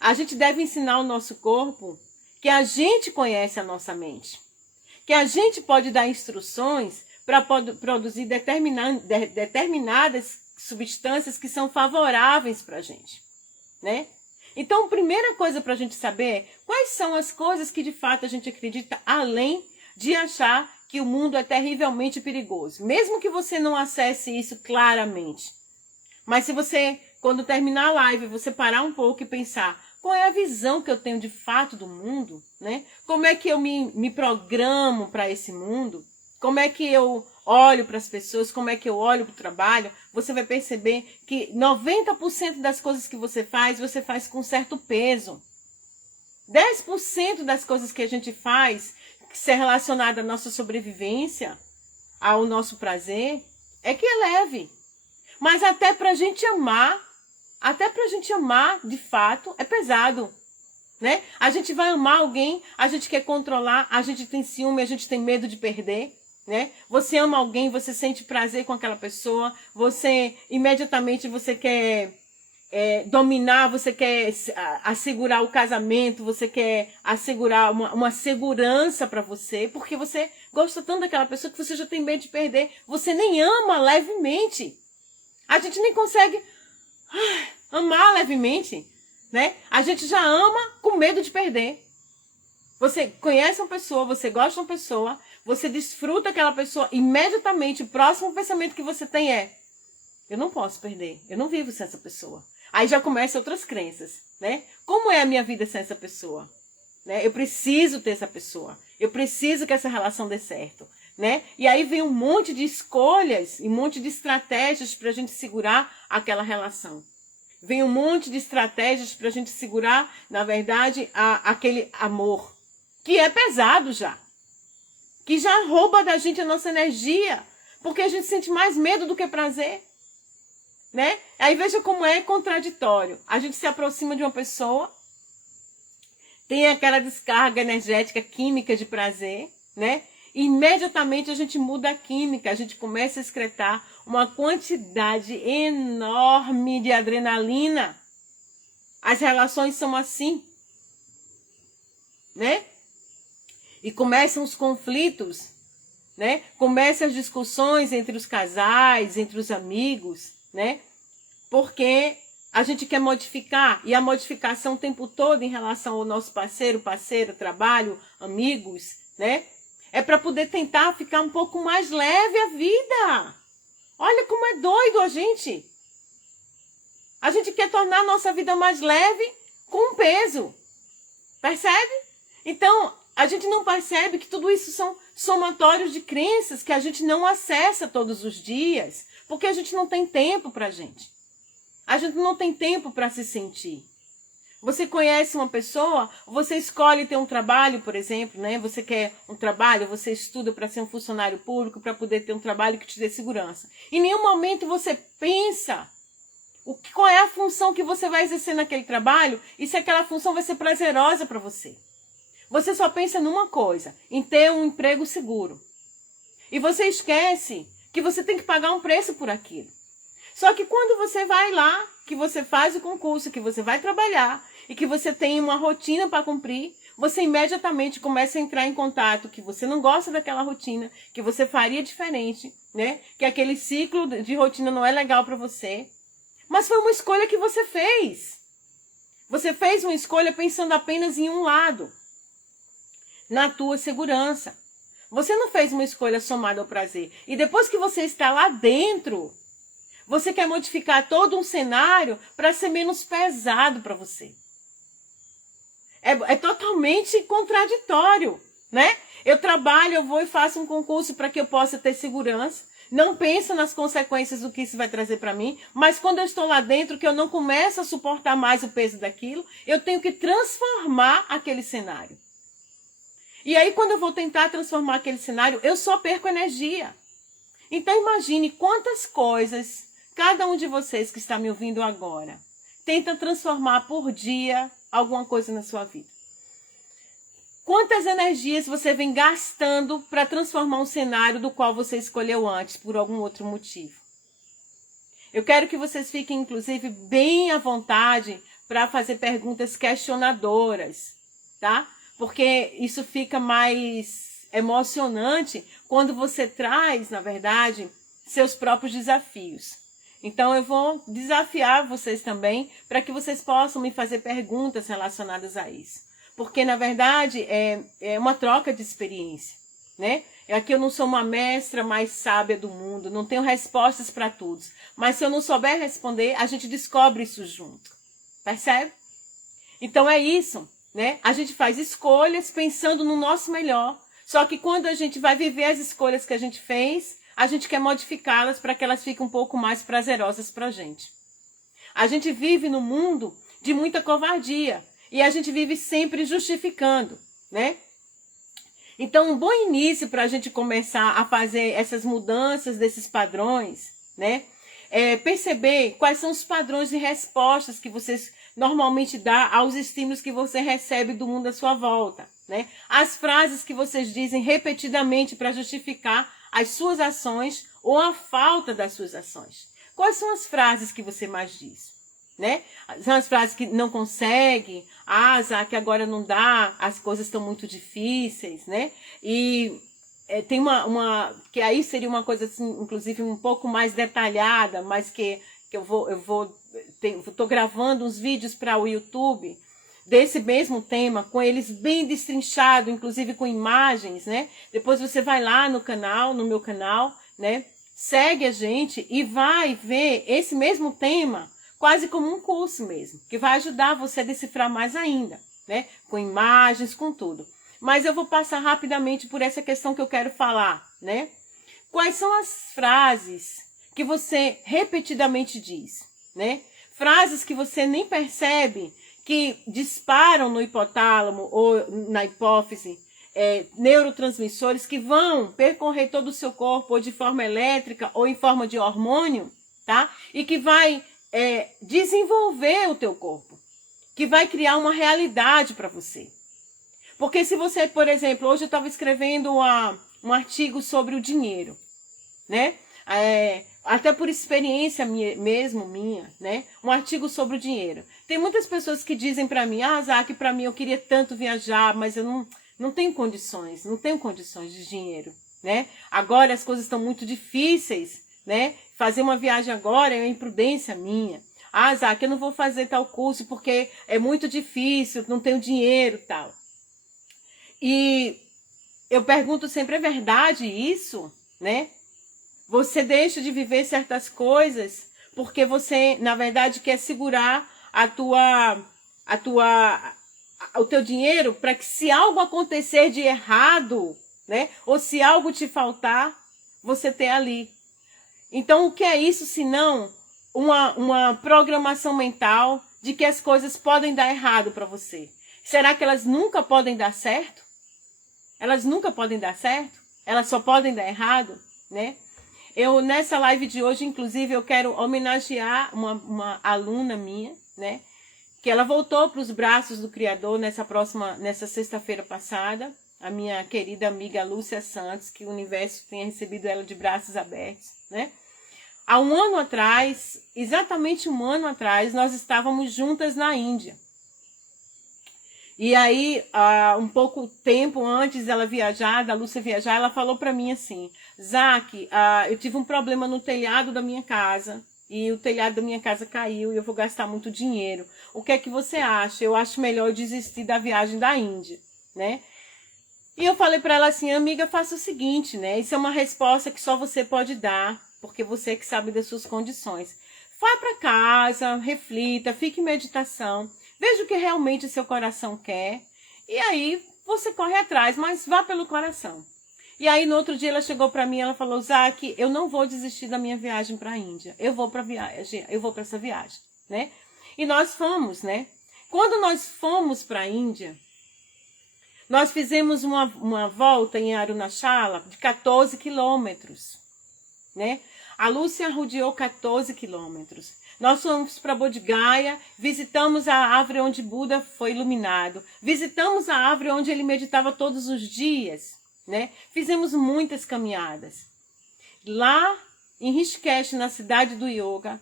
A gente deve ensinar o nosso corpo que a gente conhece a nossa mente, que a gente pode dar instruções para produzir determinadas substâncias que são favoráveis para a gente, né? Então, a primeira coisa para a gente saber é quais são as coisas que de fato a gente acredita, além de achar que o mundo é terrivelmente perigoso. Mesmo que você não acesse isso claramente. Mas se você, quando terminar a live, você parar um pouco e pensar, qual é a visão que eu tenho de fato do mundo, né? Como é que eu me programo para esse mundo? Como é que eu olho para as pessoas? Como é que eu olho para o trabalho? Você vai perceber que 90% das coisas que você faz com certo peso. 10% das coisas que a gente faz, que se é relacionada à nossa sobrevivência, ao nosso prazer, é que é leve. Mas até pra gente amar, de fato, é pesado, né? A gente vai amar alguém, a gente quer controlar, a gente tem ciúme, a gente tem medo de perder, né? Você ama alguém, você sente prazer com aquela pessoa, você imediatamente você quer dominar, você quer assegurar o casamento, você quer assegurar uma segurança para você, porque você gosta tanto daquela pessoa que você já tem medo de perder. Você nem ama levemente. A gente nem consegue amar levemente, né? A gente já ama com medo de perder. Você conhece uma pessoa, você gosta de uma pessoa, você desfruta aquela pessoa, imediatamente o próximo pensamento que você tem é: eu não posso perder, eu não vivo sem essa pessoa. Aí já começam outras crenças, né? Como é a minha vida sem essa pessoa? Né? Eu preciso ter essa pessoa. Eu preciso que essa relação dê certo, né? E aí vem um monte de escolhas e um monte de estratégias para a gente segurar aquela relação. Vem um monte de estratégias para a gente segurar, na verdade, aquele amor, que é pesado já. Que já rouba da gente a nossa energia, porque a gente sente mais medo do que prazer. Né? Aí veja como é contraditório. A gente se aproxima de uma pessoa, tem aquela descarga energética, química de prazer, né? E imediatamente a gente muda a química, a gente começa a excretar uma quantidade enorme de adrenalina. As relações são assim, né? E começam os conflitos, né? Começam as discussões entre os casais, entre os amigos, né? Porque a gente quer modificar, e a modificação o tempo todo em relação ao nosso parceiro, trabalho, amigos, né? É para poder tentar ficar um pouco mais leve a vida. Olha como é doido a gente. A gente quer tornar a nossa vida mais leve com um peso. Percebe? Então, a gente não percebe que tudo isso são somatórios de crenças que a gente não acessa todos os dias, porque a gente não tem tempo pra gente. A gente não tem tempo para se sentir. Você conhece uma pessoa, você escolhe ter um trabalho, por exemplo, né? Você quer um trabalho, você estuda para ser um funcionário público, para poder ter um trabalho que te dê segurança. Em nenhum momento você pensa qual é a função que você vai exercer naquele trabalho e se aquela função vai ser prazerosa para você. Você só pensa numa coisa, em ter um emprego seguro. E você esquece que você tem que pagar um preço por aquilo. Só que quando você vai lá, que você faz o concurso, que você vai trabalhar e que você tem uma rotina para cumprir, você imediatamente começa a entrar em contato que você não gosta daquela rotina, que você faria diferente, né? Que aquele ciclo de rotina não é legal para você. Mas foi uma escolha que você fez. Você fez uma escolha pensando apenas em um lado, na tua segurança. Você não fez uma escolha somada ao prazer. E depois que você está lá dentro, você quer modificar todo um cenário para ser menos pesado para você. É totalmente contraditório, né? Eu trabalho, eu vou e faço um concurso para que eu possa ter segurança. Não penso nas consequências do que isso vai trazer para mim. Mas quando eu estou lá dentro, que eu não começo a suportar mais o peso daquilo, eu tenho que transformar aquele cenário. E aí, quando eu vou tentar transformar aquele cenário, eu só perco energia. Então, imagine quantas coisas cada um de vocês que está me ouvindo agora tenta transformar por dia alguma coisa na sua vida. Quantas energias você vem gastando para transformar um cenário do qual você escolheu antes, por algum outro motivo? Eu quero que vocês fiquem, inclusive, bem à vontade para fazer perguntas questionadoras, tá? Porque isso fica mais emocionante quando você traz, na verdade, seus próprios desafios. Então, eu vou desafiar vocês também para que vocês possam me fazer perguntas relacionadas a isso. Porque, na verdade, é uma troca de experiência, né? Aqui eu não sou uma mestra mais sábia do mundo, não tenho respostas para tudo. Mas se eu não souber responder, a gente descobre isso junto. Percebe? Então é isso, né? A gente faz escolhas pensando no nosso melhor. Só que quando a gente vai viver as escolhas que a gente fez, a gente quer modificá-las para que elas fiquem um pouco mais prazerosas para a gente. A gente vive num mundo de muita covardia e a gente vive sempre justificando, né? Então, um bom início para a gente começar a fazer essas mudanças desses padrões, né? É perceber quais são os padrões de respostas que vocês normalmente dão aos estímulos que você recebe do mundo à sua volta, né? As frases que vocês dizem repetidamente para justificar as suas ações ou a falta das suas ações. Quais são as frases que você mais diz? Né? São as frases que não consegue, que agora não dá, as coisas estão muito difíceis, né? E tem que aí seria uma coisa assim, inclusive um pouco mais detalhada, mas que eu tô gravando uns vídeos para o YouTube desse mesmo tema, com eles bem destrinchado, inclusive com imagens, né? Depois você vai lá no canal, no meu canal, né? Segue a gente e vai ver esse mesmo tema quase como um curso mesmo, que vai ajudar você a decifrar mais ainda, né? Com imagens, com tudo. Mas eu vou passar rapidamente por essa questão que eu quero falar, né? Quais são as frases que você repetidamente diz, né? Frases que você nem percebe que disparam no hipotálamo ou na hipófise neurotransmissores que vão percorrer todo o seu corpo ou de forma elétrica ou em forma de hormônio, tá? E que vai desenvolver o teu corpo, que vai criar uma realidade para você. Porque se você, por exemplo, hoje eu estava escrevendo um artigo sobre o dinheiro, né? Até por experiência minha, né? Um artigo sobre o dinheiro. Tem muitas pessoas que dizem para mim, Zac, para mim eu queria tanto viajar, mas eu não tenho condições de dinheiro, né? Agora as coisas estão muito difíceis, né? Fazer uma viagem agora é uma imprudência minha. Zac, eu não vou fazer tal curso porque é muito difícil, não tenho dinheiro, tal. E eu pergunto sempre, é verdade isso, né? Você deixa de viver certas coisas porque você, na verdade, quer segurar o teu dinheiro para que se algo acontecer de errado, né? Ou se algo te faltar, você ter ali. Então, o que é isso senão uma programação mental de que as coisas podem dar errado para você? Será que elas nunca podem dar certo? Elas nunca podem dar certo? Elas só podem dar errado, né? Nessa live de hoje, inclusive, eu quero homenagear uma aluna minha, né? Que ela voltou para os braços do Criador nessa sexta-feira passada. A minha querida amiga Lúcia Santos, que o universo tenha recebido ela de braços abertos, né? Há um ano atrás, exatamente um ano atrás, nós estávamos juntas na Índia. E aí, um pouco tempo antes dela viajar, da Lúcia viajar, ela falou para mim assim, Zac, eu tive um problema no telhado da minha casa, e o telhado da minha casa caiu e eu vou gastar muito dinheiro. O que é que você acha? Eu acho melhor eu desistir da viagem da Índia, né? E eu falei para ela assim, amiga, faça o seguinte, né? Isso é uma resposta que só você pode dar, porque você é que sabe das suas condições. Vá para casa, reflita, fique em meditação, veja o que realmente o seu coração quer, e aí você corre atrás, mas vá pelo coração. E aí no outro dia ela chegou para mim, ela falou, Zac, eu não vou desistir da minha viagem para a Índia, eu vou para essa viagem, né? E nós fomos, né? Quando nós fomos para a Índia, nós fizemos uma volta em Arunachala de 14 quilômetros, né? A Lúcia rodeou 14 quilômetros. Nós fomos para Bodh Gaya, visitamos a árvore onde Buda foi iluminado, visitamos a árvore onde ele meditava todos os dias, né? Fizemos muitas caminhadas. Lá em Rishikesh, na cidade do yoga,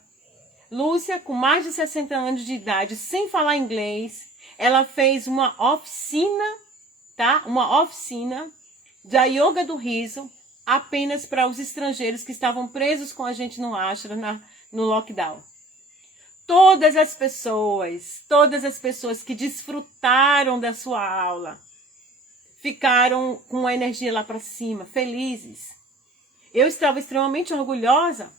Lúcia, com mais de 60 anos de idade, sem falar inglês, ela fez uma oficina, tá? Uma oficina da yoga do riso, apenas para os estrangeiros que estavam presos com a gente no ashram, no lockdown. Todas as pessoas que desfrutaram da sua aula, ficaram com a energia lá para cima, felizes. Eu estava extremamente orgulhosa,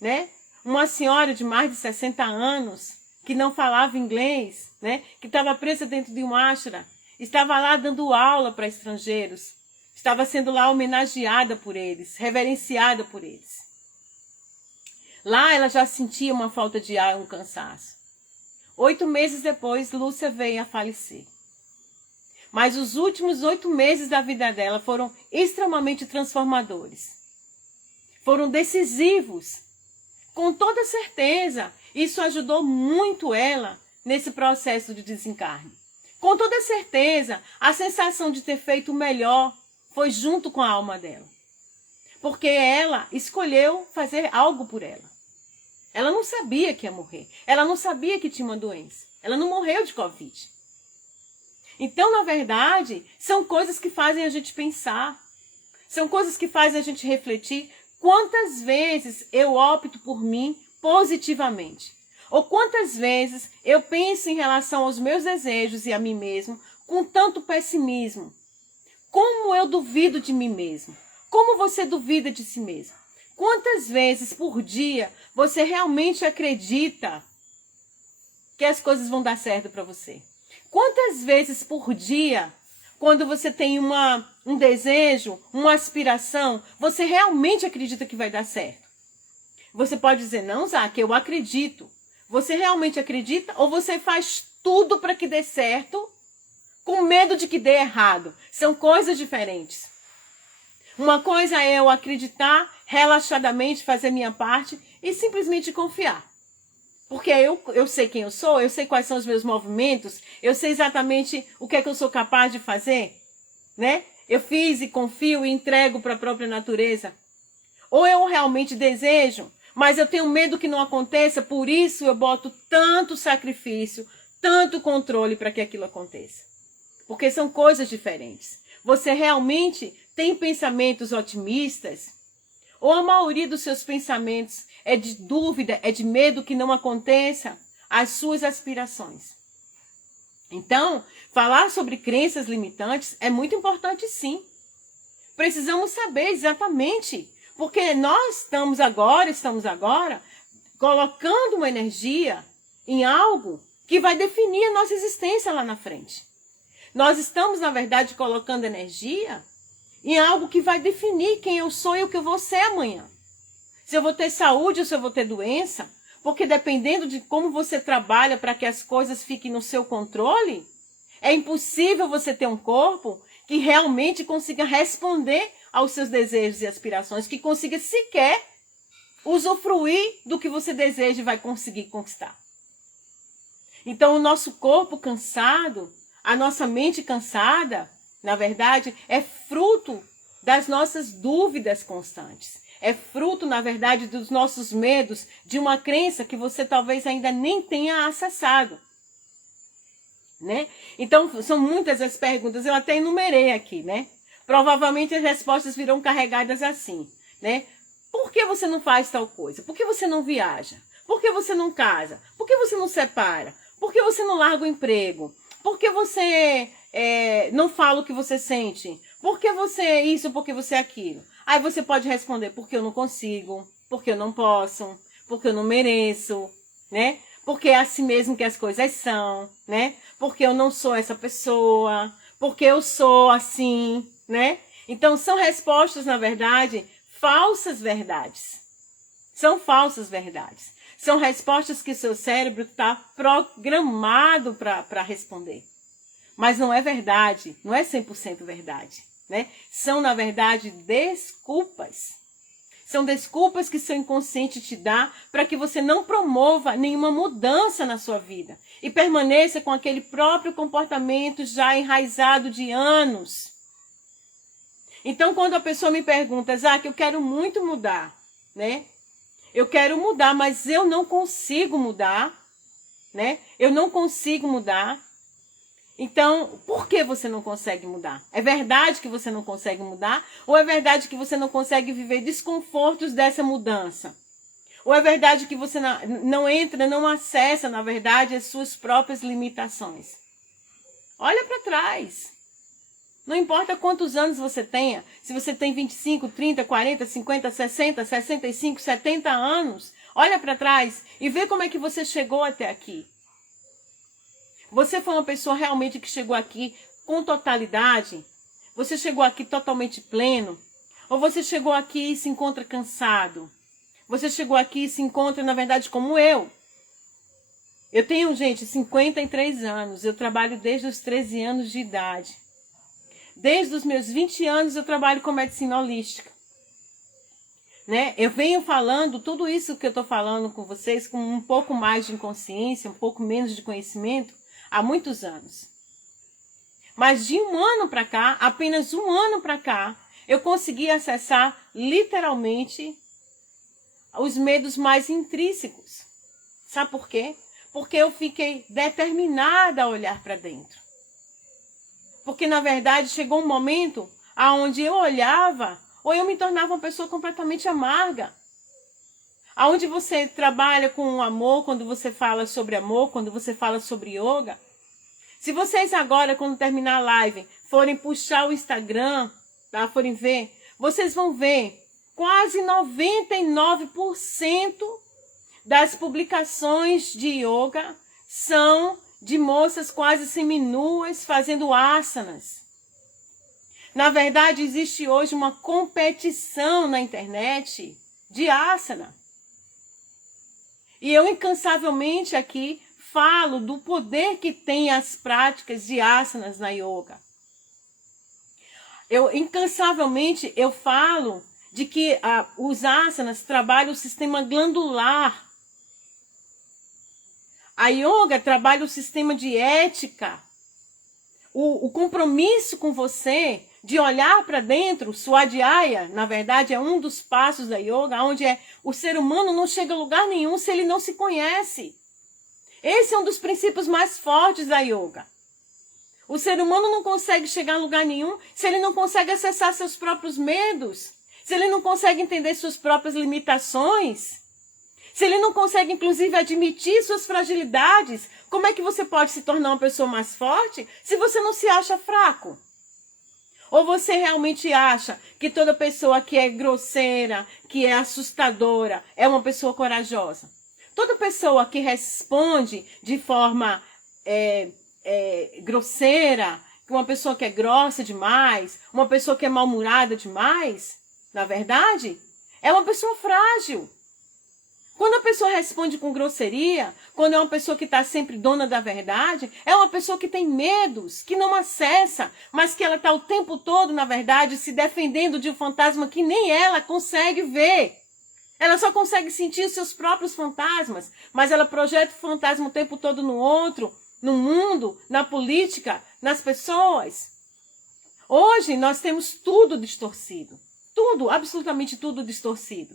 né? Uma senhora de mais de 60 anos, que não falava inglês, né? Que estava presa dentro de um ashram, estava lá dando aula para estrangeiros, estava sendo lá homenageada por eles, reverenciada por eles. Lá ela já sentia uma falta de ar, um cansaço. 8 meses depois, Lúcia veio a falecer. Mas os últimos 8 meses da vida dela foram extremamente transformadores. Foram decisivos. Com toda certeza, isso ajudou muito ela nesse processo de desencarne. Com toda certeza, a sensação de ter feito o melhor foi junto com a alma dela. Porque ela escolheu fazer algo por ela. Ela não sabia que ia morrer. Ela não sabia que tinha uma doença. Ela não morreu de Covid. Então, na verdade, são coisas que fazem a gente pensar. São coisas que fazem a gente refletir. Quantas vezes eu opto por mim positivamente? Ou quantas vezes eu penso em relação aos meus desejos e a mim mesmo com tanto pessimismo? Como eu duvido de mim mesmo? Como você duvida de si mesmo? Quantas vezes por dia você realmente acredita que as coisas vão dar certo para você? Quantas vezes por dia, quando você tem um desejo, uma aspiração, você realmente acredita que vai dar certo? Você pode dizer, não, Zaque, eu acredito. Você realmente acredita ou você faz tudo para que dê certo com medo de que dê errado? São coisas diferentes. Uma coisa é eu acreditar relaxadamente, fazer minha parte e simplesmente confiar. Porque eu sei quem eu sou, eu sei quais são os meus movimentos, eu sei exatamente o que é que eu sou capaz de fazer, né? Eu fiz e confio e entrego para a própria natureza. Ou eu realmente desejo, mas eu tenho medo que não aconteça, por isso eu boto tanto sacrifício, tanto controle para que aquilo aconteça. Porque são coisas diferentes. Você realmente tem pensamentos otimistas? Ou a maioria dos seus pensamentos é de dúvida, é de medo que não aconteça as suas aspirações? Então, falar sobre crenças limitantes é muito importante, sim. Precisamos saber exatamente, porque nós estamos agora colocando uma energia em algo que vai definir a nossa existência lá na frente. Nós estamos, na verdade, colocando energia em algo que vai definir quem eu sou e o que eu vou ser amanhã. Se eu vou ter saúde ou se eu vou ter doença, porque dependendo de como você trabalha para que as coisas fiquem no seu controle, é impossível você ter um corpo que realmente consiga responder aos seus desejos e aspirações, que consiga sequer usufruir do que você deseja e vai conseguir conquistar. Então, o nosso corpo cansado, a nossa mente cansada, na verdade, é fruto das nossas dúvidas constantes. É fruto, na verdade, dos nossos medos, de uma crença que você talvez ainda nem tenha acessado. Né? Então, são muitas as perguntas, eu até enumerei aqui, né? Provavelmente as respostas virão carregadas assim, né? Por que você não faz tal coisa? Por que você não viaja? Por que você não casa? Por que você não separa? Por que você não larga o emprego? Por que você não fala o que você sente? Por que você isso? Por que você aquilo? Aí você pode responder, porque eu não consigo, porque eu não posso, porque eu não mereço, né? Porque é assim mesmo que as coisas são, né? Porque eu não sou essa pessoa, porque eu sou assim, né? Então são respostas, na verdade, falsas verdades. São falsas verdades. São respostas que o seu cérebro está programado para responder. Mas não é verdade, não é 100% verdade, né? São, na verdade, desculpas. São desculpas que seu inconsciente te dá para que você não promova nenhuma mudança na sua vida e permaneça com aquele próprio comportamento já enraizado de anos. Então, quando a pessoa me pergunta, Zaque, eu quero muito mudar, né? Eu quero mudar, mas eu não consigo mudar, né? Eu não consigo mudar. Então, por que você não consegue mudar? É verdade que você não consegue mudar? Ou é verdade que você não consegue viver desconfortos dessa mudança? Ou é verdade que você não entra, não acessa, na verdade, as suas próprias limitações? Olha para trás. Não importa quantos anos você tenha, se você tem 25, 30, 40, 50, 60, 65, 70 anos, olha para trás e vê como é que você chegou até aqui. Você foi uma pessoa realmente que chegou aqui com totalidade? Você chegou aqui totalmente pleno? Ou você chegou aqui e se encontra cansado? Você chegou aqui e se encontra, na verdade, como eu. Eu tenho, gente, 53 anos. Eu trabalho desde os 13 anos de idade. Desde os meus 20 anos eu trabalho com medicina holística. Né? Eu venho falando tudo isso que eu estou falando com vocês com um pouco mais de inconsciência, um pouco menos de conhecimento, há muitos anos. Mas de um ano para cá, apenas um ano para cá, eu consegui acessar literalmente os medos mais intrínsecos. Sabe por quê? Porque eu fiquei determinada a olhar para dentro. Porque, na verdade, chegou um momento onde eu olhava ou eu me tornava uma pessoa completamente amarga. Aonde você trabalha com o amor, quando você fala sobre amor, quando você fala sobre yoga. Se vocês agora, quando terminar a live, forem puxar o Instagram, tá? Forem ver, vocês vão ver quase 99% das publicações de yoga são de moças quase seminuas fazendo asanas. Na verdade, existe hoje uma competição na internet de asana. E eu incansavelmente aqui falo do poder que tem as práticas de asanas na yoga. Incansavelmente eu falo de que os asanas trabalham o sistema glandular. A yoga trabalha o sistema de ética. O compromisso com você de olhar para dentro, Swadhyaya, na verdade, é um dos passos da yoga, onde o ser humano não chega a lugar nenhum se ele não se conhece. Esse é um dos princípios mais fortes da yoga. O ser humano não consegue chegar a lugar nenhum se ele não consegue acessar seus próprios medos, se ele não consegue entender suas próprias limitações, se ele não consegue, inclusive, admitir suas fragilidades. Como é que você pode se tornar uma pessoa mais forte se você não se acha fraco? Ou você realmente acha que toda pessoa que é grosseira, que é assustadora, é uma pessoa corajosa? Toda pessoa que responde de forma grosseira, uma pessoa que é grossa demais, uma pessoa que é mal-humorada demais, na verdade, é uma pessoa frágil. Quando a pessoa responde com grosseria, quando é uma pessoa que está sempre dona da verdade, é uma pessoa que tem medos, que não acessa, mas que ela está o tempo todo, na verdade, se defendendo de um fantasma que nem ela consegue ver. Ela só consegue sentir os seus próprios fantasmas, mas ela projeta o fantasma o tempo todo no outro, no mundo, na política, nas pessoas. Hoje nós temos tudo distorcido. Tudo, absolutamente tudo distorcido.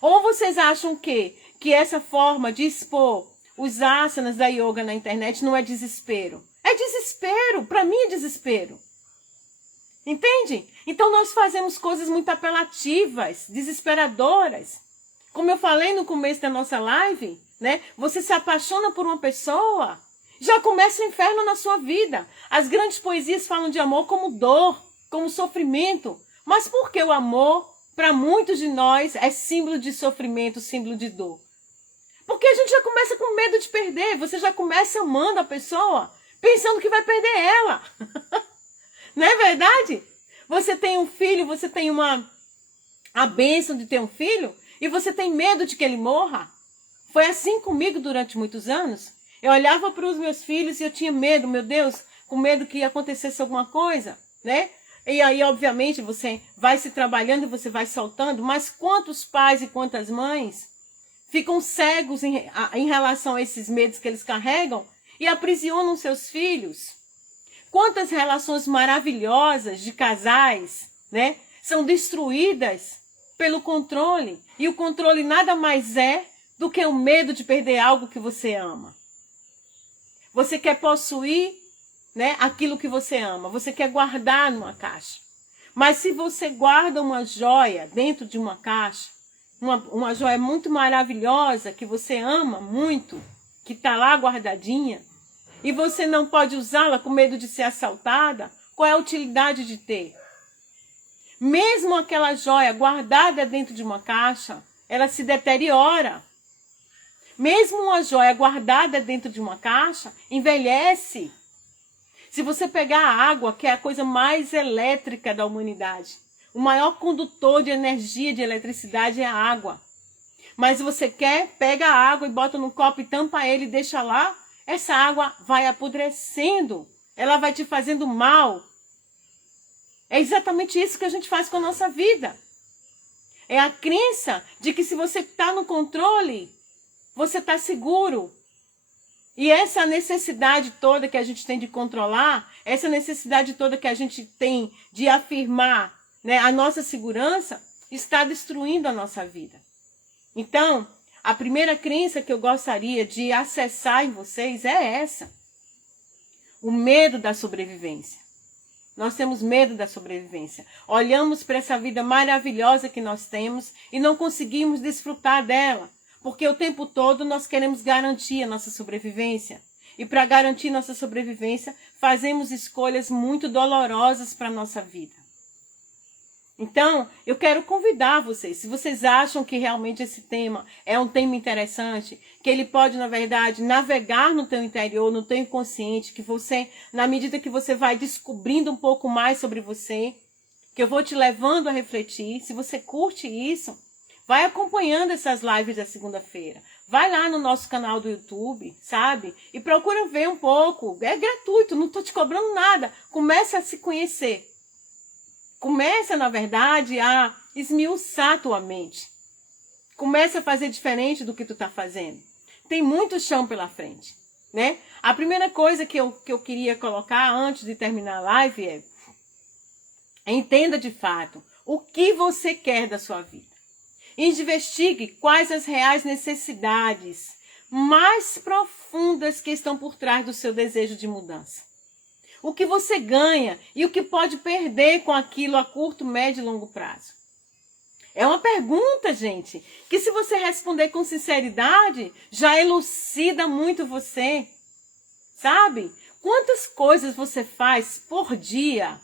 Ou vocês acham que essa forma de expor os asanas da yoga na internet não é desespero? É desespero, para mim é desespero. Entende? Então nós fazemos coisas muito apelativas, desesperadoras. Como eu falei no começo da nossa live, né? Você se apaixona por uma pessoa, já começa o inferno na sua vida. As grandes poesias falam de amor como dor, como sofrimento. Mas por que o amor, para muitos de nós, é símbolo de sofrimento, símbolo de dor? Porque a gente já começa com medo de perder. Você já começa amando a pessoa, pensando que vai perder ela. Não é verdade? Você tem um filho, você tem a bênção de ter um filho, e você tem medo de que ele morra. Foi assim comigo durante muitos anos. Eu olhava para os meus filhos e eu tinha medo, meu Deus, com medo que acontecesse alguma coisa, né? E aí, obviamente, você vai se trabalhando e você vai soltando, mas quantos pais e quantas mães ficam cegos em relação a esses medos que eles carregam e aprisionam seus filhos? Quantas relações maravilhosas de casais, né, são destruídas pelo controle? E o controle nada mais é do que o medo de perder algo que você ama. Você quer possuir, né, aquilo que você ama, você quer guardar numa caixa. Mas se você guarda uma joia dentro de uma caixa, uma joia muito maravilhosa, que você ama muito, que está lá guardadinha, e você não pode usá-la com medo de ser assaltada, Qual é a utilidade de ter? Mesmo aquela joia guardada dentro de uma caixa, ela se deteriora. Mesmo uma joia guardada dentro de uma caixa, envelhece. Se você pegar a água, que é a coisa mais elétrica da humanidade, o maior condutor de energia, de eletricidade é a água. Mas se você quer, pega a água e bota num copo e tampa ele e deixa lá, essa água vai apodrecendo, ela vai te fazendo mal. É exatamente isso que a gente faz com a nossa vida. É a crença de que se você está no controle, você está seguro. E essa necessidade toda que a gente tem de controlar, essa necessidade toda que a gente tem de afirmar, né, a nossa segurança, está destruindo a nossa vida. Então, a primeira crença que eu gostaria de acessar em vocês é essa. O medo da sobrevivência. Nós temos medo da sobrevivência. Olhamos para essa vida maravilhosa que nós temos e não conseguimos desfrutar dela. Porque o tempo todo nós queremos garantir a nossa sobrevivência. E para garantir nossa sobrevivência, fazemos escolhas muito dolorosas para a nossa vida. Então, eu quero convidar vocês, se vocês acham que realmente esse tema é um tema interessante, que ele pode, na verdade, navegar no teu interior, no teu inconsciente, que você, na medida que você vai descobrindo um pouco mais sobre você, que eu vou te levando a refletir, se você curte isso, vai acompanhando essas lives da segunda-feira. Vai lá no nosso canal do YouTube, sabe? E procura ver um pouco. É gratuito, não estou te cobrando nada. Comece a se conhecer. Começa, na verdade, a esmiuçar a tua mente. Começa a fazer diferente do que tu está fazendo. Tem muito chão pela frente, né? A primeira coisa que eu queria colocar antes de terminar a live é: entenda de fato o que você quer da sua vida. Investigue quais as reais necessidades mais profundas que estão por trás do seu desejo de mudança. O que você ganha e o que pode perder com aquilo a curto, médio e longo prazo. É uma pergunta, gente, que se você responder com sinceridade, já elucida muito você. Sabe? Quantas coisas você faz por dia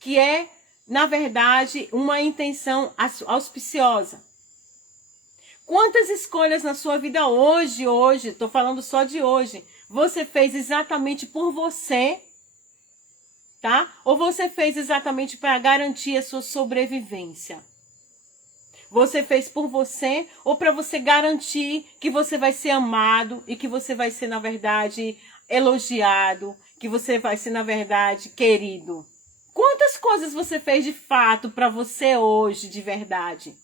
que é, na verdade, uma intenção auspiciosa? Quantas escolhas na sua vida hoje, estou falando só de hoje, você fez exatamente por você, tá? Ou você fez exatamente para garantir a sua sobrevivência? Você fez por você ou para você garantir que você vai ser amado e que você vai ser, na verdade, elogiado, que você vai ser, na verdade, querido? Quantas coisas você fez de fato para você hoje, de verdade?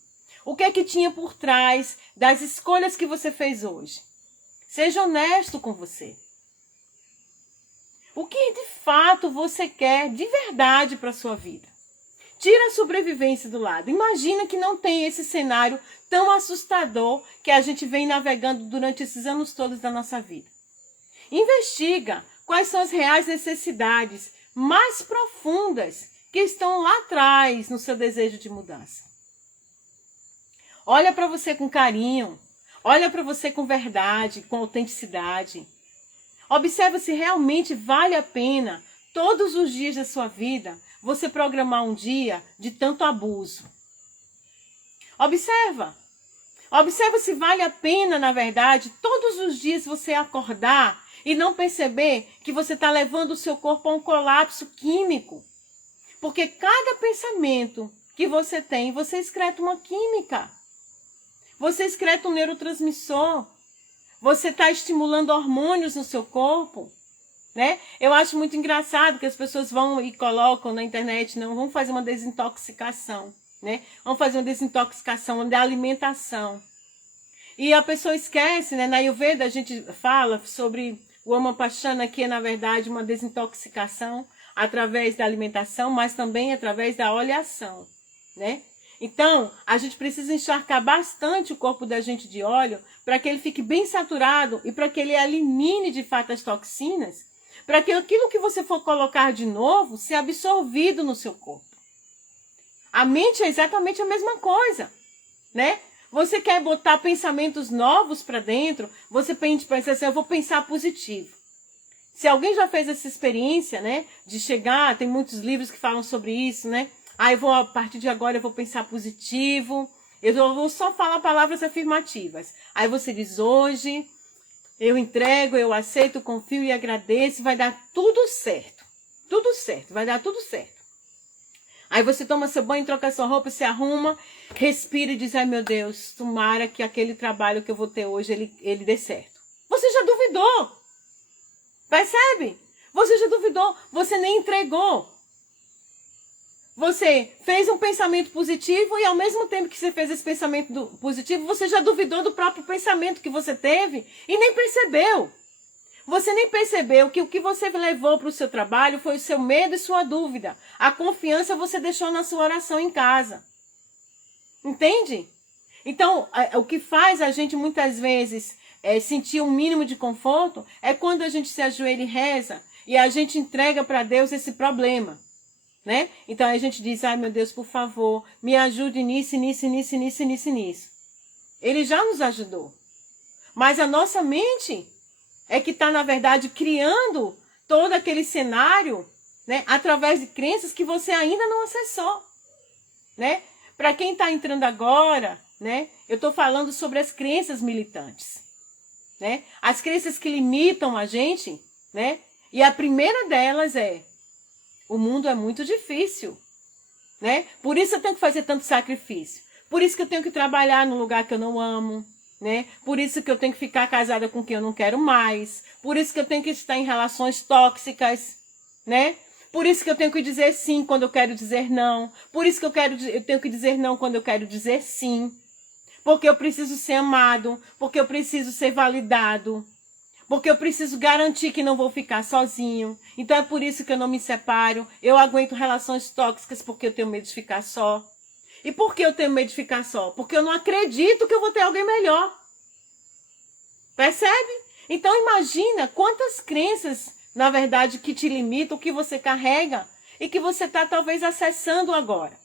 O que é que tinha por trás das escolhas que você fez hoje? Seja honesto com você. O que de fato você quer de verdade para a sua vida? Tira a sobrevivência do lado. Imagina que não tem esse cenário tão assustador que a gente vem navegando durante esses anos todos da nossa vida. Investiga quais são as reais necessidades mais profundas que estão lá atrás no seu desejo de mudança. Olha para você com carinho. Olha para você com verdade, com autenticidade. Observa se realmente vale a pena, todos os dias da sua vida, você programar um dia de tanto abuso. Observa. Observa se vale a pena, na verdade, todos os dias você acordar e não perceber que você está levando o seu corpo a um colapso químico. Porque cada pensamento que você tem, você excreta uma química. Você excreta um neurotransmissor. Você está estimulando hormônios no seu corpo, né? Eu acho muito engraçado que as pessoas vão e colocam na internet, não, vamos fazer uma desintoxicação, né? Vamos fazer uma desintoxicação da alimentação. E a pessoa esquece, né? Na Ayurveda a gente fala sobre o Amapachana, que é, na verdade, uma desintoxicação através da alimentação, mas também através da oleação, né? Então, a gente precisa encharcar bastante o corpo da gente de óleo para que ele fique bem saturado e para que ele elimine de fato as toxinas, para que aquilo que você for colocar de novo seja absorvido no seu corpo. A mente é exatamente a mesma coisa, né? Você quer botar pensamentos novos para dentro, você pensa assim, eu vou pensar positivo. Se alguém já fez essa experiência, né, de chegar, tem muitos livros que falam sobre isso, né? A partir de agora eu vou pensar positivo, eu vou só falar palavras afirmativas. Aí você diz, hoje eu entrego, eu aceito, confio e agradeço, vai dar tudo certo. Tudo certo, vai dar tudo certo. Aí você toma seu banho, troca sua roupa, se arruma, respira e diz, ai meu Deus, tomara que aquele trabalho que eu vou ter hoje, ele dê certo. Você já duvidou. Percebe? Você já duvidou, você nem entregou. Você fez um pensamento positivo e ao mesmo tempo que você fez esse pensamento positivo, você já duvidou do próprio pensamento que você teve e nem percebeu. Você nem percebeu que o que você levou para o seu trabalho foi o seu medo e sua dúvida. A confiança você deixou na sua oração em casa. Entende? Então, o que faz a gente muitas vezes sentir um mínimo de conforto é quando a gente se ajoelha e reza e a gente entrega para Deus esse problema. Né? Então a gente diz, ai meu Deus, por favor, me ajude nisso, nisso, nisso, nisso, nisso, nisso. Ele já nos ajudou. Mas a nossa mente é que está, na verdade, criando todo aquele cenário, né, através de crenças que você ainda não acessou. Né? Para quem está entrando agora, né, eu estou falando sobre as crenças militantes. Né? As crenças que limitam a gente, né? E a primeira delas é: o mundo é muito difícil, né? Por isso eu tenho que fazer tanto sacrifício. Por isso que eu tenho que trabalhar num lugar que eu não amo, né? Por isso que eu tenho que ficar casada com quem eu não quero mais. Por isso que eu tenho que estar em relações tóxicas, né? Por isso que eu tenho que dizer sim quando eu quero dizer não. Por isso que eu tenho que dizer não quando eu quero dizer sim. Porque eu preciso ser amado, porque eu preciso ser validado. Porque eu preciso garantir que não vou ficar sozinho. Então é por isso que eu não me separo. Eu aguento relações tóxicas porque eu tenho medo de ficar só. E por que eu tenho medo de ficar só? Porque eu não acredito que eu vou ter alguém melhor. Percebe? Então imagina quantas crenças, na verdade, que te limitam, que você carrega e que você está talvez acessando agora.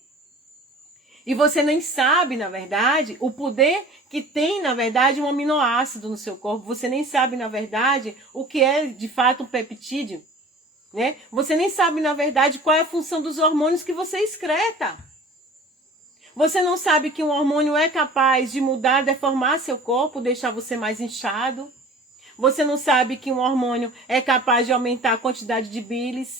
E você nem sabe, na verdade, o poder que tem, na verdade, um aminoácido no seu corpo. Você nem sabe, na verdade, o que é, de fato, um peptídeo. Né? Você nem sabe, na verdade, qual é a função dos hormônios que você excreta. Você não sabe que um hormônio é capaz de mudar, deformar seu corpo, deixar você mais inchado. Você não sabe que um hormônio é capaz de aumentar a quantidade de bilis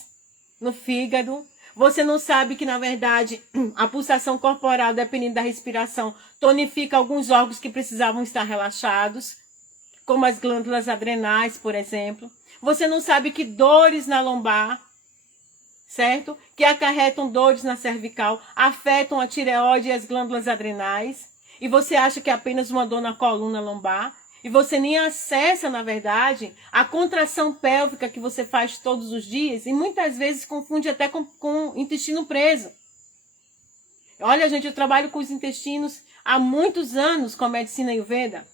no fígado. Você não sabe que, na verdade, a pulsação corporal, dependendo da respiração, tonifica alguns órgãos que precisavam estar relaxados, como as glândulas adrenais, por exemplo. Você não sabe que dores na lombar, certo? Que acarretam dores na cervical, afetam a tireoide e as glândulas adrenais. E você acha que é apenas uma dor na coluna lombar. E você nem acessa, na verdade, a contração pélvica que você faz todos os dias e muitas vezes confunde até com o intestino preso. Olha, gente, eu trabalho com os intestinos há muitos anos com a medicina Ayurveda.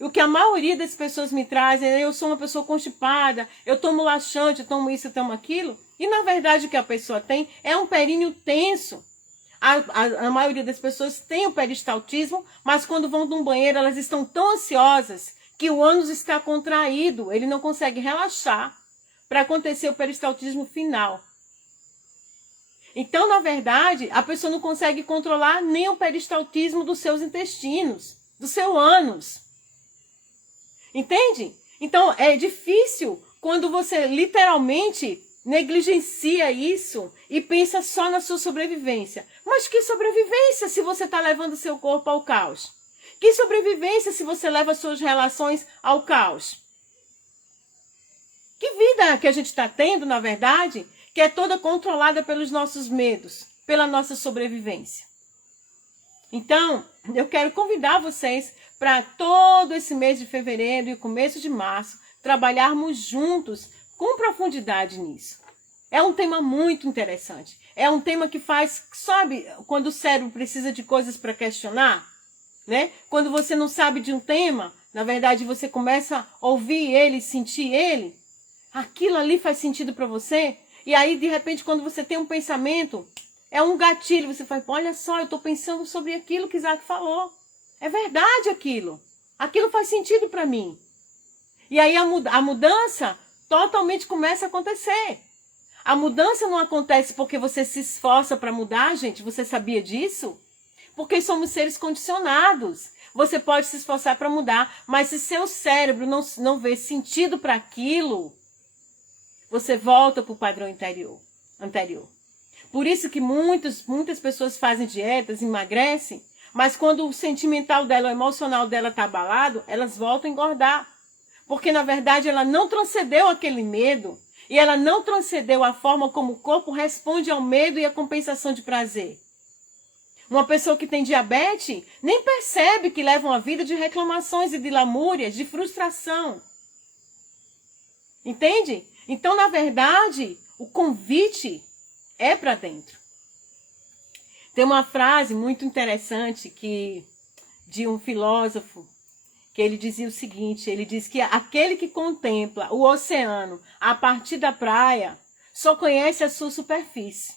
E o que a maioria das pessoas me trazem é: eu sou uma pessoa constipada, eu tomo laxante, eu tomo isso, eu tomo aquilo. E, na verdade, o que a pessoa tem é um períneo tenso. A maioria das pessoas tem o peristaltismo, mas quando vão de um banheiro, elas estão tão ansiosas que o ânus está contraído, ele não consegue relaxar para acontecer o peristaltismo final. Então, na verdade, a pessoa não consegue controlar nem o peristaltismo dos seus intestinos, do seu ânus. Entende? Então, é difícil quando você literalmente negligencia isso e pensa só na sua sobrevivência. Mas que sobrevivência se você está levando seu corpo ao caos? Que sobrevivência se você leva suas relações ao caos? Que vida que a gente está tendo, na verdade, que é toda controlada pelos nossos medos, pela nossa sobrevivência. Então, eu quero convidar vocês para todo esse mês de fevereiro e começo de março, trabalharmos juntos com profundidade nisso. É um tema muito interessante. É um tema que faz, sabe, quando o cérebro precisa de coisas para questionar, né? Quando você não sabe de um tema, na verdade você começa a ouvir ele, sentir ele, aquilo ali faz sentido para você, e aí de repente quando você tem um pensamento, é um gatilho, você fala: olha só, eu estou pensando sobre aquilo que Isaac falou. É verdade aquilo. Aquilo faz sentido para mim. E aí a mudança totalmente começa a acontecer. A mudança não acontece porque você se esforça para mudar, gente. Você sabia disso? Porque somos seres condicionados. Você pode se esforçar para mudar, mas se seu cérebro não vê sentido para aquilo, você volta para o padrão anterior. Por isso que muitas pessoas fazem dietas, emagrecem, mas quando o sentimental dela, o emocional dela está abalado, elas voltam a engordar. Porque, na verdade, ela não transcendeu aquele medo e ela não transcendeu a forma como o corpo responde ao medo e à compensação de prazer. Uma pessoa que tem diabetes nem percebe que leva uma vida de reclamações e de lamúrias, de frustração. Entende? Então, na verdade, o convite é para dentro. Tem uma frase muito interessante de um filósofo, que ele dizia o seguinte, ele diz que aquele que contempla o oceano a partir da praia só conhece a sua superfície.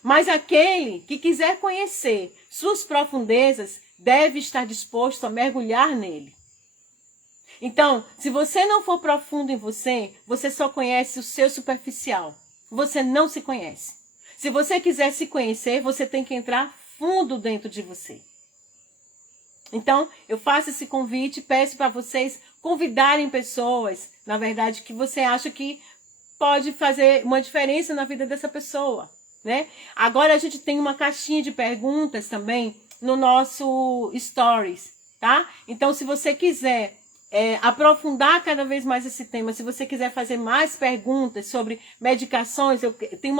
Mas aquele que quiser conhecer suas profundezas deve estar disposto a mergulhar nele. Então, se você não for profundo em você, você só conhece o seu superficial. Você não se conhece. Se você quiser se conhecer, você tem que entrar fundo dentro de você. Então, eu faço esse convite, peço para vocês convidarem pessoas, na verdade, que você acha que pode fazer uma diferença na vida dessa pessoa, né? Agora a gente tem uma caixinha de perguntas também no nosso Stories, tá? Então, se você quiser aprofundar cada vez mais esse tema, se você quiser fazer mais perguntas sobre medicações, eu tenho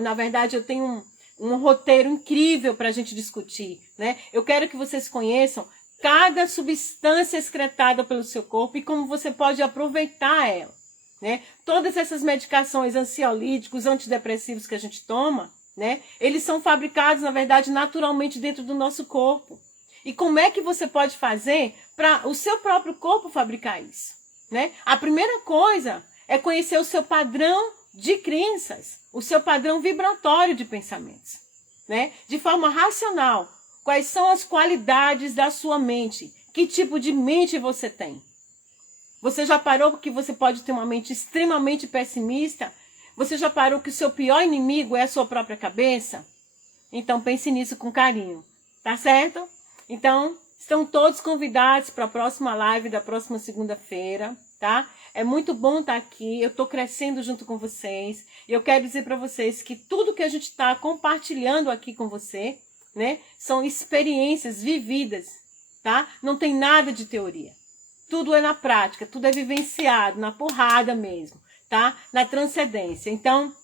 na verdade, eu tenho um roteiro incrível para a gente discutir, né? Eu quero que vocês conheçam cada substância excretada pelo seu corpo e como você pode aproveitar ela, né? Todas essas medicações, ansiolíticos, antidepressivos que a gente toma, né? Eles são fabricados, na verdade, naturalmente dentro do nosso corpo. E como é que você pode fazer para o seu próprio corpo fabricar isso, né? A primeira coisa é conhecer o seu padrão de crenças, o seu padrão vibratório de pensamentos, né? De forma racional, quais são as qualidades da sua mente? Que tipo de mente você tem? Você já parou que você pode ter uma mente extremamente pessimista? Você já parou que o seu pior inimigo é a sua própria cabeça? Então pense nisso com carinho, tá certo? Então, estão todos convidados para a próxima live da próxima segunda-feira, tá? É muito bom estar aqui, eu estou crescendo junto com vocês. E eu quero dizer para vocês que tudo que a gente está compartilhando aqui com você, né? São experiências vividas, tá? Não tem nada de teoria. Tudo é na prática, tudo é vivenciado, na porrada mesmo, tá? Na transcendência. Então,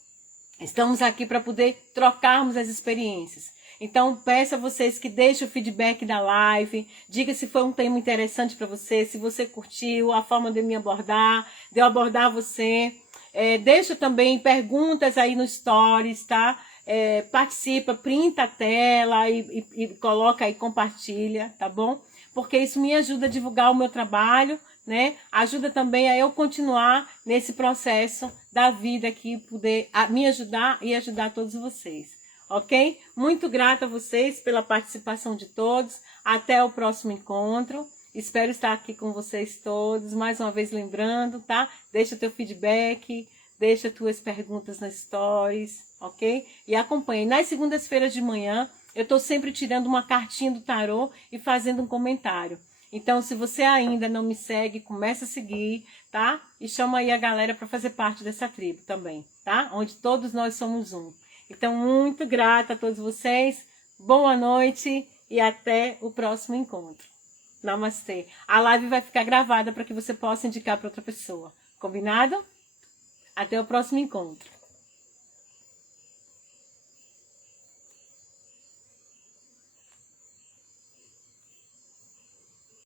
estamos aqui para poder trocarmos as experiências. Então, peço a vocês que deixem o feedback da live, diga se foi um tema interessante para você, se você curtiu, a forma de eu abordar você. Deixa também perguntas aí no Stories, tá? Participa, printa a tela e coloca aí, compartilha, tá bom? Porque isso me ajuda a divulgar o meu trabalho, né? Ajuda também a eu continuar nesse processo da vida aqui, poder me ajudar e ajudar todos vocês. Ok? Muito grata a vocês pela participação de todos. Até o próximo encontro. Espero estar aqui com vocês todos. Mais uma vez lembrando, tá? Deixa teu feedback, deixa tuas perguntas nas stories, ok? E acompanhe. Nas segundas-feiras de manhã, eu estou sempre tirando uma cartinha do tarô e fazendo um comentário. Então, se você ainda não me segue, começa a seguir, tá? E chama aí a galera para fazer parte dessa tribo também, tá? Onde todos nós somos um. Então, muito grata a todos vocês. Boa noite e até o próximo encontro. Namastê. A live vai ficar gravada para que você possa indicar para outra pessoa. Combinado? Até o próximo encontro.